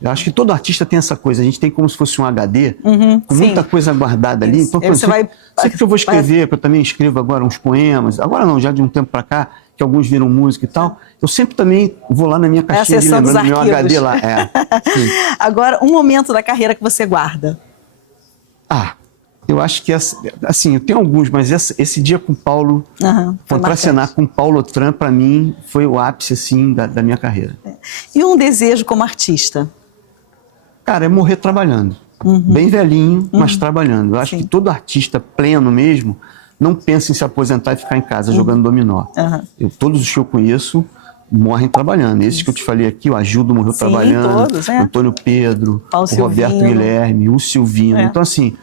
Eu acho que todo artista tem essa coisa. A gente tem como se fosse um HD, com muita coisa guardada ali. Então, sempre que eu vou escrever, que eu também escrevo agora uns poemas, agora não, já de um tempo para cá, que alguns viram música e tal, eu sempre também vou lá na minha caixinha de lembranças, no meu HD lá. Sim. Agora, um momento da carreira que você guarda. Eu acho que, assim, eu tenho alguns, mas esse dia com o Paulo, contracenar com o Paulo Otran, para mim, foi o ápice, assim, da minha carreira. E um desejo como artista? Cara, é morrer trabalhando. Bem velhinho, mas trabalhando. Eu acho que todo artista pleno mesmo não pensa em se aposentar e ficar em casa jogando dominó. Todos os que eu conheço morrem trabalhando. Esses que eu te falei aqui, o Agildo morreu trabalhando, todos, Antônio Pedro, Paulo o Roberto Silvino. Guilherme, o Silvino. Então, assim,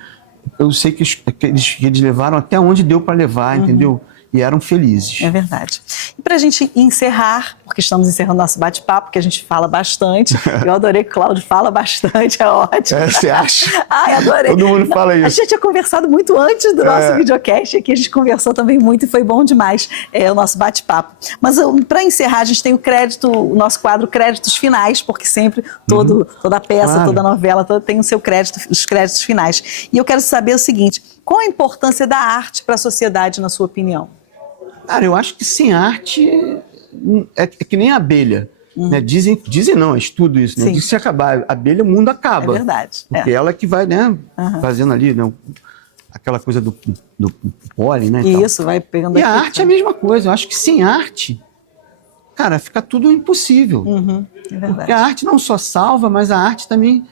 eu sei que eles levaram até onde deu para levar, entendeu? E eram felizes. É verdade. E para a gente encerrar, porque estamos encerrando nosso bate-papo, que a gente fala bastante. Eu adorei que o Cláudio fala bastante, é ótimo. Você acha? Ai, adorei. Todo mundo fala isso. A gente tinha conversado muito antes do nosso videocast, aqui a gente conversou também muito e foi bom demais o nosso bate-papo. Mas para encerrar, a gente tem o nosso quadro Créditos Finais, porque sempre toda peça, toda novela, tem o seu crédito, os créditos finais. E eu quero saber o seguinte, qual a importância da arte para a sociedade, na sua opinião? Cara, eu acho que sem arte é que nem a abelha. Né? Dizem não, é estudo isso. Né? Diz que se acabar a abelha, o mundo acaba. É verdade. Porque ela que vai, né, fazendo ali, né, aquela coisa do pólen, né? Isso, vai pegando E a arte é a mesma coisa. Eu acho que sem arte, cara, fica tudo impossível. É verdade. Porque a arte não só salva, mas a arte também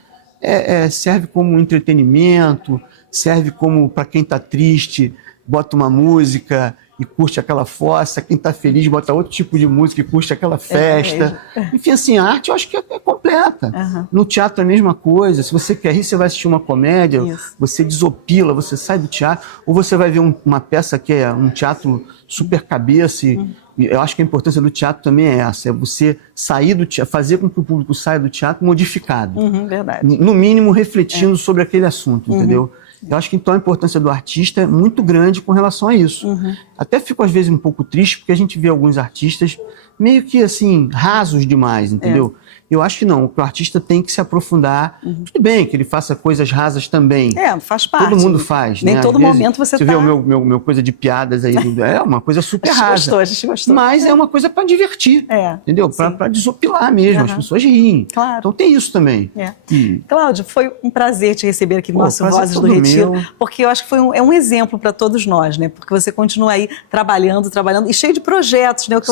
serve como entretenimento, serve como para quem está triste, bota uma música e curte aquela fossa, quem está feliz bota outro tipo de música e curte aquela festa. Enfim, assim, a arte eu acho que é completa. No teatro é a mesma coisa. Se você quer rir, você vai assistir uma comédia, você desopila, você sai do teatro, ou você vai ver uma peça que é um teatro super cabeça. E eu acho que a importância do teatro também é essa, é você sair do teatro, fazer com que o público saia do teatro modificado. Verdade. No mínimo refletindo sobre aquele assunto, entendeu? Eu acho que então a importância do artista é muito grande com relação a isso. Até fico às vezes um pouco triste porque a gente vê alguns artistas meio que assim, rasos demais, entendeu? Eu acho que não, que o artista tem que se aprofundar. Tudo bem que ele faça coisas rasas também. Faz parte. Todo mundo faz, Nem né? todo Às vezes, momento você vê o meu coisa de piadas aí, é uma coisa super rasa. A gente gostou. Mas é uma coisa para divertir, entendeu? Para desopilar mesmo, as pessoas riem. Claro. Então tem isso também. Cláudio, foi um prazer te receber aqui no nosso Vozes do Retiro, porque eu acho que é um exemplo para todos nós, né? Porque você continua aí trabalhando e cheio de projetos, né? O que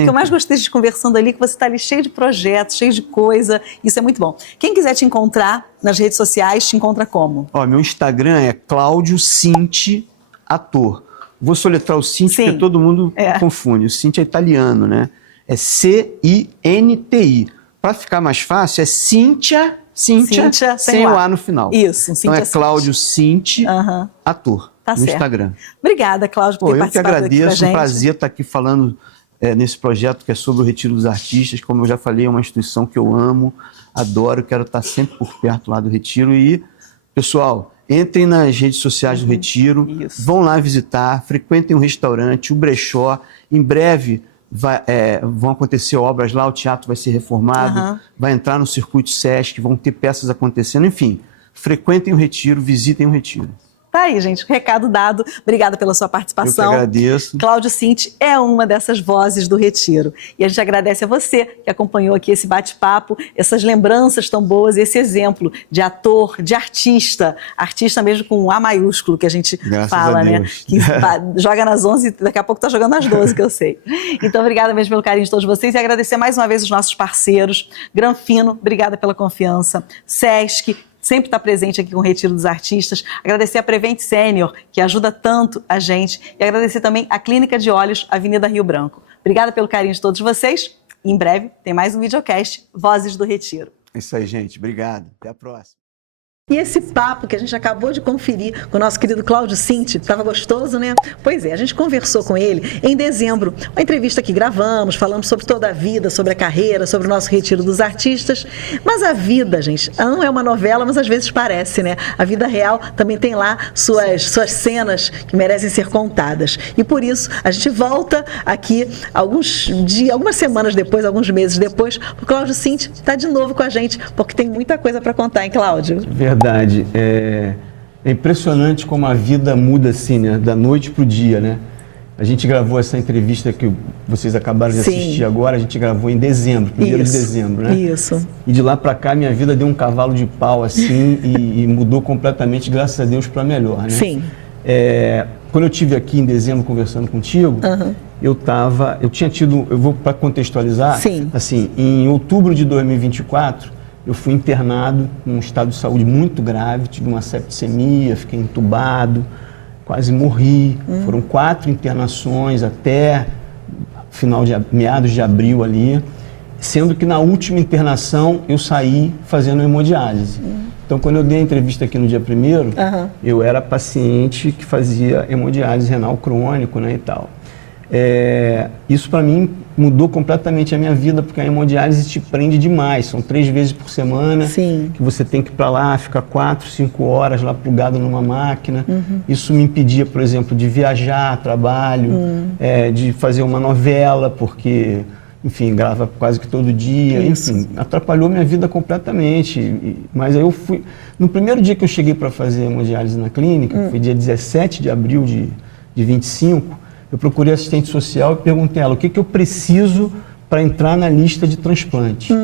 eu mais gostei de conversando ali, que você está ali cheio de projetos, cheio de coisa, isso é muito bom. Quem quiser te encontrar nas redes sociais, te encontra como? Meu Instagram é Cláudio Cinti Ator. Vou soletrar o Cinti porque todo mundo confunde. O Cinti é italiano, né? É C-I-N-T-I. Para ficar mais fácil, é Cíntia sem o A no final. Isso, então é Cláudio Cinti Ator, no certo. Instagram. Obrigada, Cláudio, por ter participado aqui com a gente. Eu que agradeço, é um prazer estar aqui falando nesse projeto que é sobre o Retiro dos Artistas. Como eu já falei, é uma instituição que eu amo, adoro, quero estar sempre por perto lá do Retiro. E, pessoal, entrem nas redes sociais do Retiro, vão lá visitar, frequentem o restaurante, o brechó. Em breve vão acontecer obras lá, o teatro vai ser reformado, vai entrar no circuito Sesc, vão ter peças acontecendo, enfim, frequentem o Retiro, visitem o Retiro. Tá aí, gente, recado dado. Obrigada pela sua participação. Eu que agradeço. Cláudio Cinti é uma dessas vozes do Retiro. E a gente agradece a você que acompanhou aqui esse bate-papo, essas lembranças tão boas, esse exemplo de ator, de artista mesmo com um A maiúsculo que a gente fala, né? Que joga nas 11 e daqui a pouco tá jogando nas 12, que eu sei. Então, obrigada mesmo pelo carinho de todos vocês e agradecer mais uma vez os nossos parceiros. Granfino, obrigada pela confiança. Sesc, sempre está presente aqui com o Retiro dos Artistas. Agradecer a Prevent Senior, que ajuda tanto a gente. E agradecer também a Clínica de Olhos, Avenida Rio Branco. Obrigada pelo carinho de todos vocês. E em breve tem mais um videocast, Vozes do Retiro. É isso aí, gente. Obrigado. Até a próxima. E esse papo que a gente acabou de conferir com o nosso querido Cláudio Cinti, estava gostoso, né? Pois é, a gente conversou com ele em dezembro, uma entrevista que gravamos, falamos sobre toda a vida, sobre a carreira, sobre o nosso Retiro dos Artistas. Mas a vida, gente, não é uma novela, mas às vezes parece, né? A vida real também tem lá suas cenas que merecem ser contadas. E por isso, a gente volta aqui algumas semanas depois, alguns meses depois, o Cláudio Cinti está de novo com a gente, porque tem muita coisa para contar, hein, Cláudio? Verdade. É impressionante como a vida muda assim, né? Da noite para o dia, né? A gente gravou essa entrevista que vocês acabaram de Sim. assistir agora, a gente gravou em dezembro, 1º de dezembro, né? Isso. E de lá para cá minha vida deu um cavalo de pau assim e mudou completamente, graças a Deus, para melhor, né? Sim. Quando eu estive aqui em dezembro conversando contigo, eu tinha tido, eu vou para contextualizar, Sim. assim, em outubro de 2024, eu fui internado com um estado de saúde muito grave, tive uma septicemia, fiquei entubado, quase morri. Foram 4 internações até meados de abril ali, sendo que na última internação eu saí fazendo hemodiálise. Então, quando eu dei a entrevista aqui no dia 1º, eu era paciente que fazia hemodiálise renal crônico, né, e tal. Isso para mim mudou completamente a minha vida, porque a hemodiálise te prende demais. São 3 vezes por semana. Sim. Que você tem que ir para lá, ficar 4, 5 horas lá plugado numa máquina. Isso me impedia, por exemplo, de viajar a trabalho, de fazer uma novela, porque, enfim, grava quase que todo dia. Isso. Enfim, atrapalhou minha vida completamente. Mas aí eu fui... No primeiro dia que eu cheguei para fazer hemodiálise na clínica, foi dia 17 de abril de 25, eu procurei assistente social e perguntei a ela o que eu preciso para entrar na lista de transplante.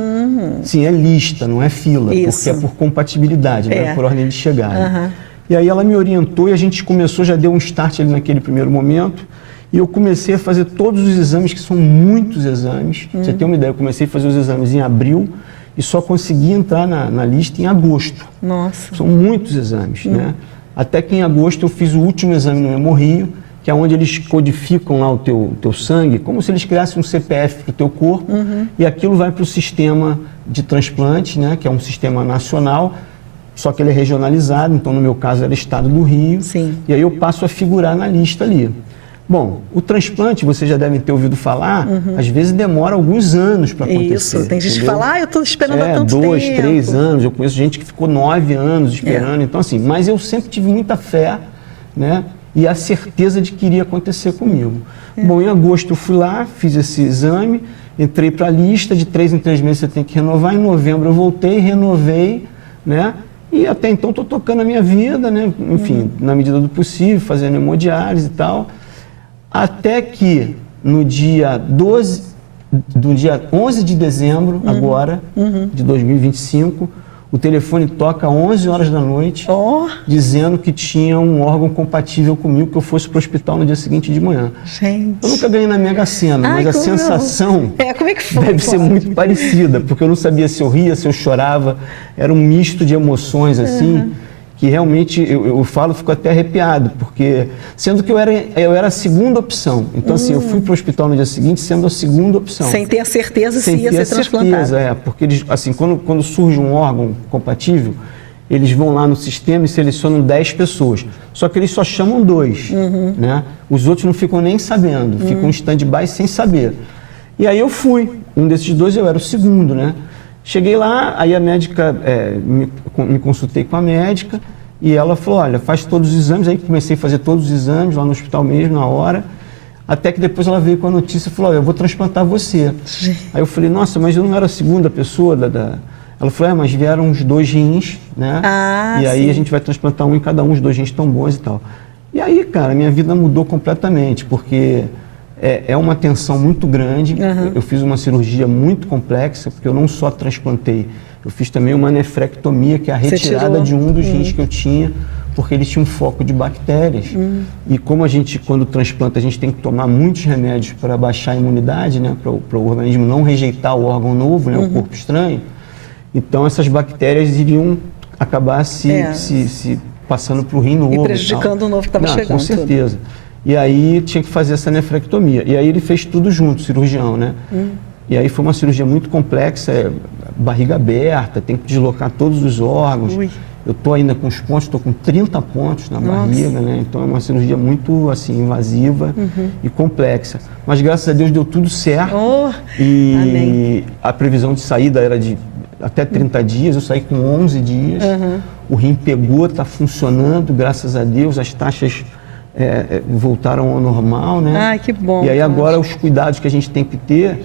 Sim, é lista, não é fila, Isso. porque é por compatibilidade, não é por ordem de chegada. E aí ela me orientou e a gente começou, já deu um start ali naquele primeiro momento, e eu comecei a fazer todos os exames, que são muitos exames. Pra você ter uma ideia, eu comecei a fazer os exames em abril e só consegui entrar na lista em agosto. Nossa. São muitos exames, né? Até que em agosto eu fiz o último exame no hemorrio, que é onde eles codificam lá o teu sangue, como se eles criassem um CPF para o teu corpo, e aquilo vai para o sistema de transplante, né, que é um sistema nacional, só que ele é regionalizado, então no meu caso era estado do Rio, Sim. e aí eu passo a figurar na lista ali. Bom, o transplante, vocês já devem ter ouvido falar, às vezes demora alguns anos para acontecer. Isso, tem gente que entendeu? fala, eu estou esperando há tanto 2, tempo. 3 anos, eu conheço gente que ficou 9 anos esperando, então assim, mas eu sempre tive muita fé, né? E a certeza de que iria acontecer comigo. Bom, em agosto eu fui lá, fiz esse exame, entrei para a lista, de 3 em 3 meses você tem que renovar, em novembro eu voltei, renovei, né? E até então estou tocando a minha vida, né? Enfim, na medida do possível, fazendo hemodiálise e tal, até que no dia 11 de dezembro, agora, de 2025, o telefone toca às 11 horas da noite, dizendo que tinha um órgão compatível comigo, que eu fosse para o hospital no dia seguinte de manhã. Gente. Eu nunca ganhei na Mega Sena, mas a sensação como é que foi? deve ser muito parecida, porque eu não sabia se eu ria, se eu chorava, era um misto de emoções, assim, que realmente, eu falo, fico até arrepiado, porque, sendo que eu era a segunda opção. Então, assim, eu fui para o hospital no dia seguinte sendo a segunda opção. Sem ter a certeza se Sem ia ter ser a transplantado. certeza, porque eles, assim, quando surge um órgão compatível, eles vão lá no sistema e selecionam 10 pessoas. Só que eles só chamam 2, né? Os outros não ficam nem sabendo, ficam em stand-by sem saber. E aí eu fui, um desses 2 eu era o segundo, né? Cheguei lá, aí a médica, me consultei com a médica e ela falou, olha, faz todos os exames. Aí comecei a fazer todos os exames lá no hospital mesmo, na hora, até que depois ela veio com a notícia e falou, olha, eu vou transplantar você. Aí eu falei, nossa, mas eu não era a segunda pessoa Ela falou, mas vieram os 2 rins, né? E aí a gente vai transplantar um em cada um, os 2 rins estão bons e tal. E aí, cara, minha vida mudou completamente, porque é uma tensão muito grande. Eu fiz uma cirurgia muito complexa, porque eu não só transplantei, eu fiz também uma nefrectomia, que é a retirada de um dos rins que eu tinha, porque ele tinha um foco de bactérias. E como quando transplanta, a gente tem que tomar muitos remédios para baixar a imunidade, né, para o organismo não rejeitar o órgão novo, né, o corpo estranho, então essas bactérias iriam acabar se passando para o rim novo. E prejudicando o novo que estava chegando. Com certeza. E aí tinha que fazer essa nefrectomia. E aí ele fez tudo junto, cirurgião, né? E aí foi uma cirurgia muito complexa, barriga aberta, tem que deslocar todos os órgãos. Eu estou ainda com os pontos, estou com 30 pontos na barriga, né? Então é uma cirurgia muito, assim, invasiva e complexa. Mas graças a Deus deu tudo certo. E amém. A previsão de saída era de até 30 dias, eu saí com 11 dias. O rim pegou, está funcionando, graças a Deus, as taxas voltaram ao normal, né? Ai, que bom. E aí agora os cuidados que a gente tem que ter,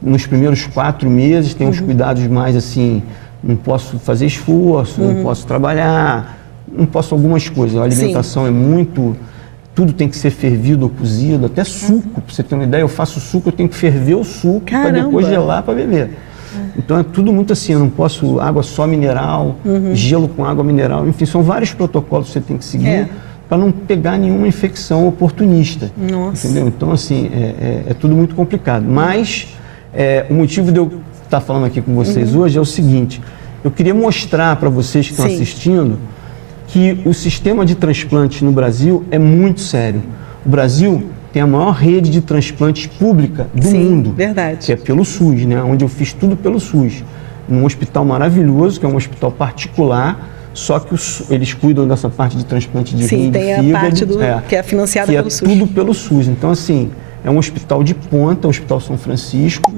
nos primeiros 4 meses, tem uns cuidados mais assim, não posso fazer esforço, não posso trabalhar, não posso algumas coisas. A alimentação é muito tudo tem que ser fervido ou cozido, até suco, para você ter uma ideia, eu faço suco, eu tenho que ferver o suco para depois gelar para beber. Então é tudo muito assim, eu não posso água só mineral, gelo com água mineral, enfim, são vários protocolos que você tem que seguir para não pegar nenhuma infecção oportunista. Nossa. Entendeu? Então assim, é tudo muito complicado. Mas o motivo de eu estar falando aqui com vocês hoje é o seguinte, eu queria mostrar para vocês que estão assistindo que o sistema de transplantes no Brasil é muito sério. O Brasil tem a maior rede de transplantes pública do mundo. Verdade. Que é pelo SUS, né? Onde eu fiz tudo pelo SUS. Num hospital maravilhoso, que é um hospital particular, só que eles cuidam dessa parte de transplante de rim, tem fígado, a parte que é financiada pelo SUS. Tudo pelo SUS. Então, assim, é um hospital de ponta, o Hospital São Francisco,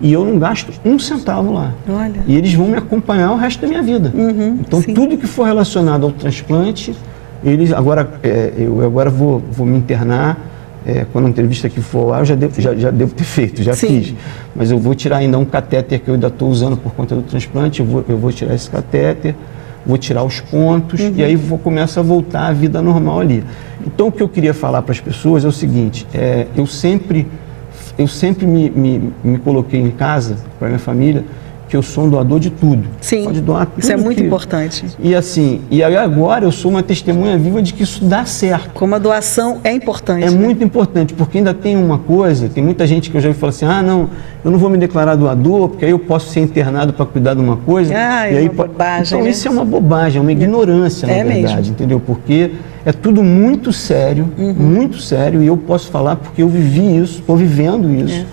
e eu não gasto um centavo lá. Olha. E eles vão me acompanhar o resto da minha vida. Então, tudo que for relacionado ao transplante, eles eu agora vou me internar. Quando a entrevista aqui for lá, eu já devo ter feito, já fiz. Mas eu vou tirar ainda um catéter que eu ainda estou usando por conta do transplante, eu vou tirar esse catéter, vou tirar os pontos e aí começa a voltar à vida normal ali. Então o que eu queria falar para as pessoas é o seguinte, eu sempre me coloquei em casa, para minha família, que eu sou um doador de tudo. Sim, pode doar tudo. Isso é muito importante. E assim, e agora eu sou uma testemunha viva de que isso dá certo. Como a doação é importante. É muito importante, porque ainda tem uma coisa, tem muita gente que eu já ouvi falar assim, não, eu não vou me declarar doador, porque aí eu posso ser internado para cuidar de uma coisa. E aí, bobagem. Então isso é uma bobagem, é uma ignorância, na verdade, mesmo. Entendeu? Porque é tudo muito sério, e eu posso falar porque eu vivi isso, estou vivendo isso.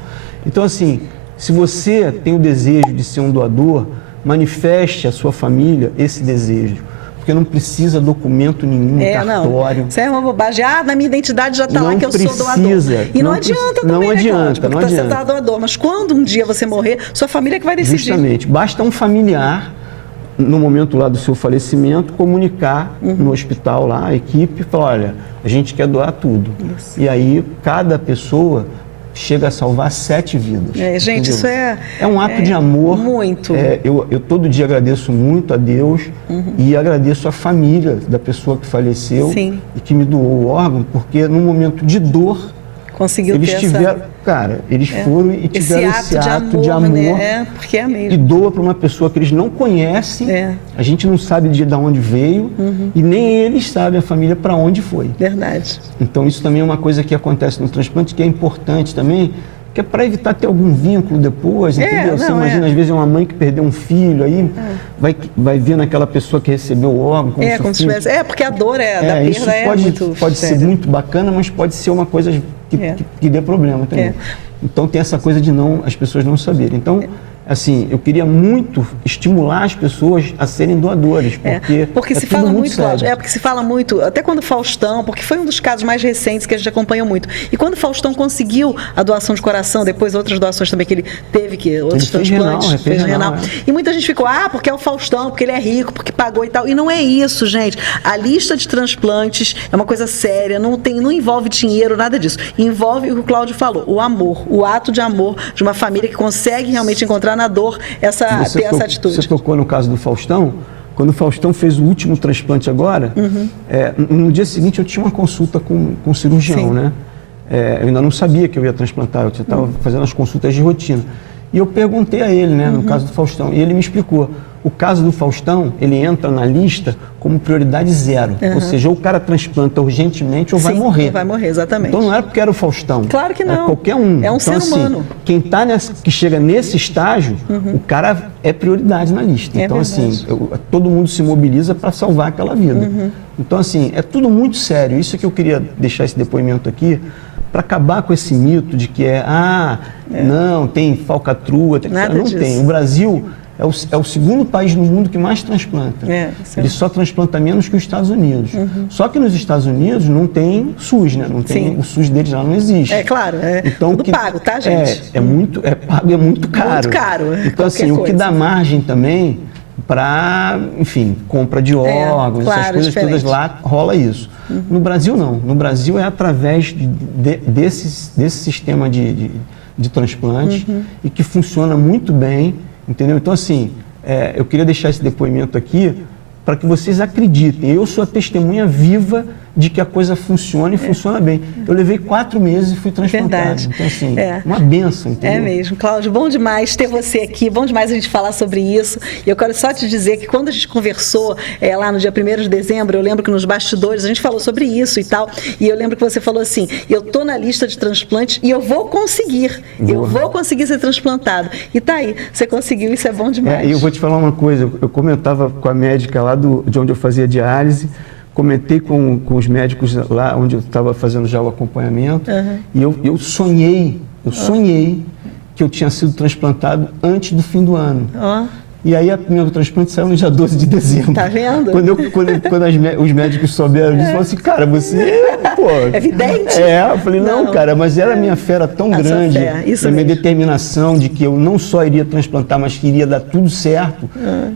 Então assim, se você tem o desejo de ser um doador, manifeste à sua família esse desejo. Porque não precisa documento nenhum, cartório. Não. Isso é uma bobagem. Na minha identidade já está lá que eu sou doador. E não adianta também, não adianta, porque você está doador. Mas quando um dia você morrer, sua família que vai decidir. Justamente. Basta um familiar, no momento lá do seu falecimento, comunicar no hospital lá, a equipe, falar, olha, a gente quer doar tudo. Isso. E aí, cada pessoa chega a salvar 7 vidas. Gente, entendeu? Isso é um ato de amor. Muito. Eu todo dia agradeço muito a Deus e agradeço a família da pessoa que faleceu e que me doou o órgão, porque no momento de dor, conseguiu eles tiveram, eles foram e tiveram esse ato de amor, né? Porque é mesmo. E doa para uma pessoa que eles não conhecem, a gente não sabe de onde veio e nem eles sabem, a família, para onde foi. Verdade. Então isso também é uma coisa que acontece no transplante, que é importante também, que é para evitar ter algum vínculo depois, entendeu? Você imagina, às vezes, uma mãe que perdeu um filho, aí vai ver naquela pessoa que recebeu o órgão, como se tivesse... porque a dor da perda isso pode ser muito bacana, mas pode ser uma coisa que dê problema, entendeu? Então tem essa coisa de as pessoas não saberem. Então, assim, eu queria muito estimular as pessoas a serem doadores, porque se fala muito, Cláudio, porque se fala muito, até quando o Faustão, porque foi um dos casos mais recentes que a gente acompanhou muito, e quando o Faustão conseguiu a doação de coração, depois outras doações também que ele teve, outros transplantes, fez renal. E muita gente ficou, porque é o Faustão, porque ele é rico, porque pagou e tal, e não é isso, gente. A lista de transplantes é uma coisa séria, não envolve dinheiro, nada disso. Envolve o que o Cláudio falou, o amor, o ato de amor de uma família que consegue realmente encontrar na dor ter essa atitude. Você tocou no caso do Faustão. Quando o Faustão fez o último transplante agora, no dia seguinte eu tinha uma consulta com um cirurgião, né? Eu ainda não sabia que eu ia transplantar, eu estava fazendo as consultas de rotina. E eu perguntei a ele, né, no caso do Faustão, e ele me explicou. O caso do Faustão, ele entra na lista como prioridade 0. Ou seja, ou o cara transplanta urgentemente ou vai morrer. Vai morrer, exatamente. Então não era porque era o Faustão. Claro que não. É qualquer um. É um então, ser humano. Quem que chega nesse estágio, o cara é prioridade na lista. Então, assim, todo mundo se mobiliza para salvar aquela vida. Então, assim, é tudo muito sério. Isso que eu queria deixar esse depoimento aqui, para acabar com esse mito de que não, tem falcatrua. Não tem. O Brasil é o segundo país no mundo que mais transplanta. Ele só transplanta menos que os Estados Unidos. Só que nos Estados Unidos não tem SUS, né? Não tem, o SUS deles lá não existe. Claro, então, tudo pago, tá, gente? É pago e é muito caro. Muito caro. Então, assim, o que dá margem também para, enfim, compra de órgãos, essas coisas todas lá, rola isso. No Brasil, não. No Brasil é através desse sistema de transplante e que funciona muito bem. Entendeu? Então, assim, eu queria deixar esse depoimento aqui para que vocês acreditem. Eu sou a testemunha viva de que a coisa funciona e funciona bem. Eu levei 4 meses e fui transplantado. Verdade. Então, assim, uma benção, entendeu? É mesmo. Cláudio, bom demais ter você aqui, bom demais a gente falar sobre isso. E eu quero só te dizer que quando a gente conversou lá no dia 1º de dezembro, eu lembro que nos bastidores a gente falou sobre isso e tal, e eu lembro que você falou assim, eu tô na lista de transplantes e eu vou conseguir ser transplantado. E tá aí, você conseguiu, isso é bom demais. E eu vou te falar uma coisa, eu comentava com a médica lá de onde eu fazia diálise, comentei com os médicos lá onde eu estava fazendo já o acompanhamento, e eu sonhei que eu tinha sido transplantado antes do fim do ano. E aí, meu transplante saiu no dia 12 de dezembro. Tá vendo? Quando os médicos souberam disso, falaram assim, cara, você, pô... É evidente. Eu falei, não, cara, mas era a minha fé era tão grande, a minha determinação de que eu não só iria transplantar, mas que iria dar tudo certo.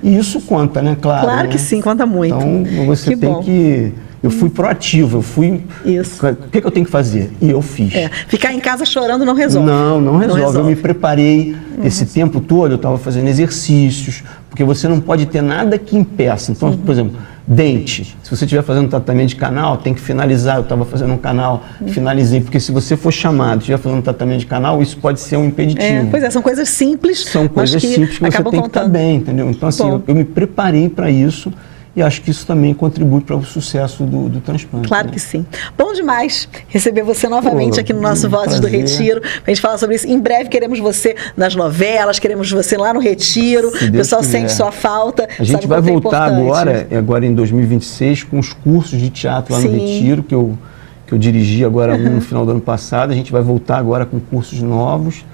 E isso conta, né? Claro que sim, conta muito. Então, você tem que... Eu fui proativo, eu fui... Isso. O que eu tenho que fazer? E eu fiz. Ficar em casa chorando não resolve. Não resolve. Eu me preparei esse tempo todo, eu estava fazendo exercícios, porque você não pode ter nada que impeça. Então, por exemplo, dente. Se você estiver fazendo tratamento de canal, tem que finalizar. Eu estava fazendo um canal, finalizei, porque se você for chamado, estiver fazendo tratamento de canal, isso pode ser um impeditivo. Pois é, são coisas simples, são coisas simples que você tem que estar bem, entendeu? Então, assim, eu me preparei para isso. E acho que isso também contribui para o sucesso do transplante. Claro que sim. Bom demais receber você novamente aqui no nosso Vozes do Retiro, para a gente falar sobre isso. Em breve queremos você nas novelas, queremos você lá no Retiro. O pessoal sente sua falta. A gente vai voltar agora em 2026, com os cursos de teatro lá no Retiro, que eu dirigi agora no final do ano passado. A gente vai voltar agora com cursos novos.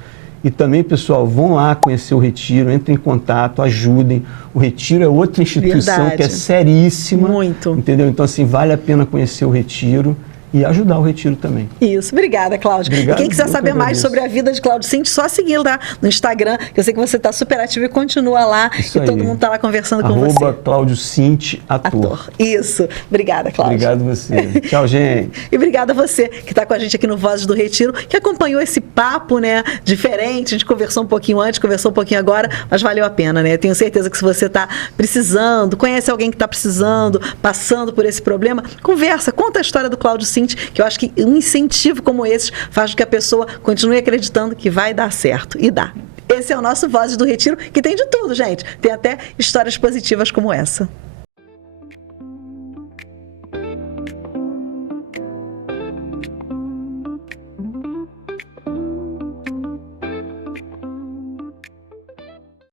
E também, pessoal, vão lá conhecer o Retiro, entrem em contato, ajudem. O Retiro é outra instituição que é seríssima. Muito. Entendeu? Então, assim, vale a pena conhecer o Retiro e ajudar o Retiro também. Isso. Obrigada, Cláudio. Obrigado, e quem quiser saber mais sobre a vida de Cláudio Cinti, só seguir lá no Instagram, que eu sei que você está super ativo e continua lá. Isso aí. Todo mundo está lá conversando com você. Cláudio Cinti, ator. Isso. Obrigada, Cláudio. Obrigado a você. Tchau, gente. E obrigada a você que está com a gente aqui no Vozes do Retiro, que acompanhou esse papo, né, diferente. A gente conversou um pouquinho antes, conversou um pouquinho agora, mas valeu a pena, né? Tenho certeza que se você está precisando, conhece alguém que está precisando, passando por esse problema, conversa, conta a história do Cláudio Cinti, que eu acho que um incentivo como esse faz com que a pessoa continue acreditando que vai dar certo. E dá. Esse é o nosso Vozes do Retiro, que tem de tudo, gente. Tem até histórias positivas como essa.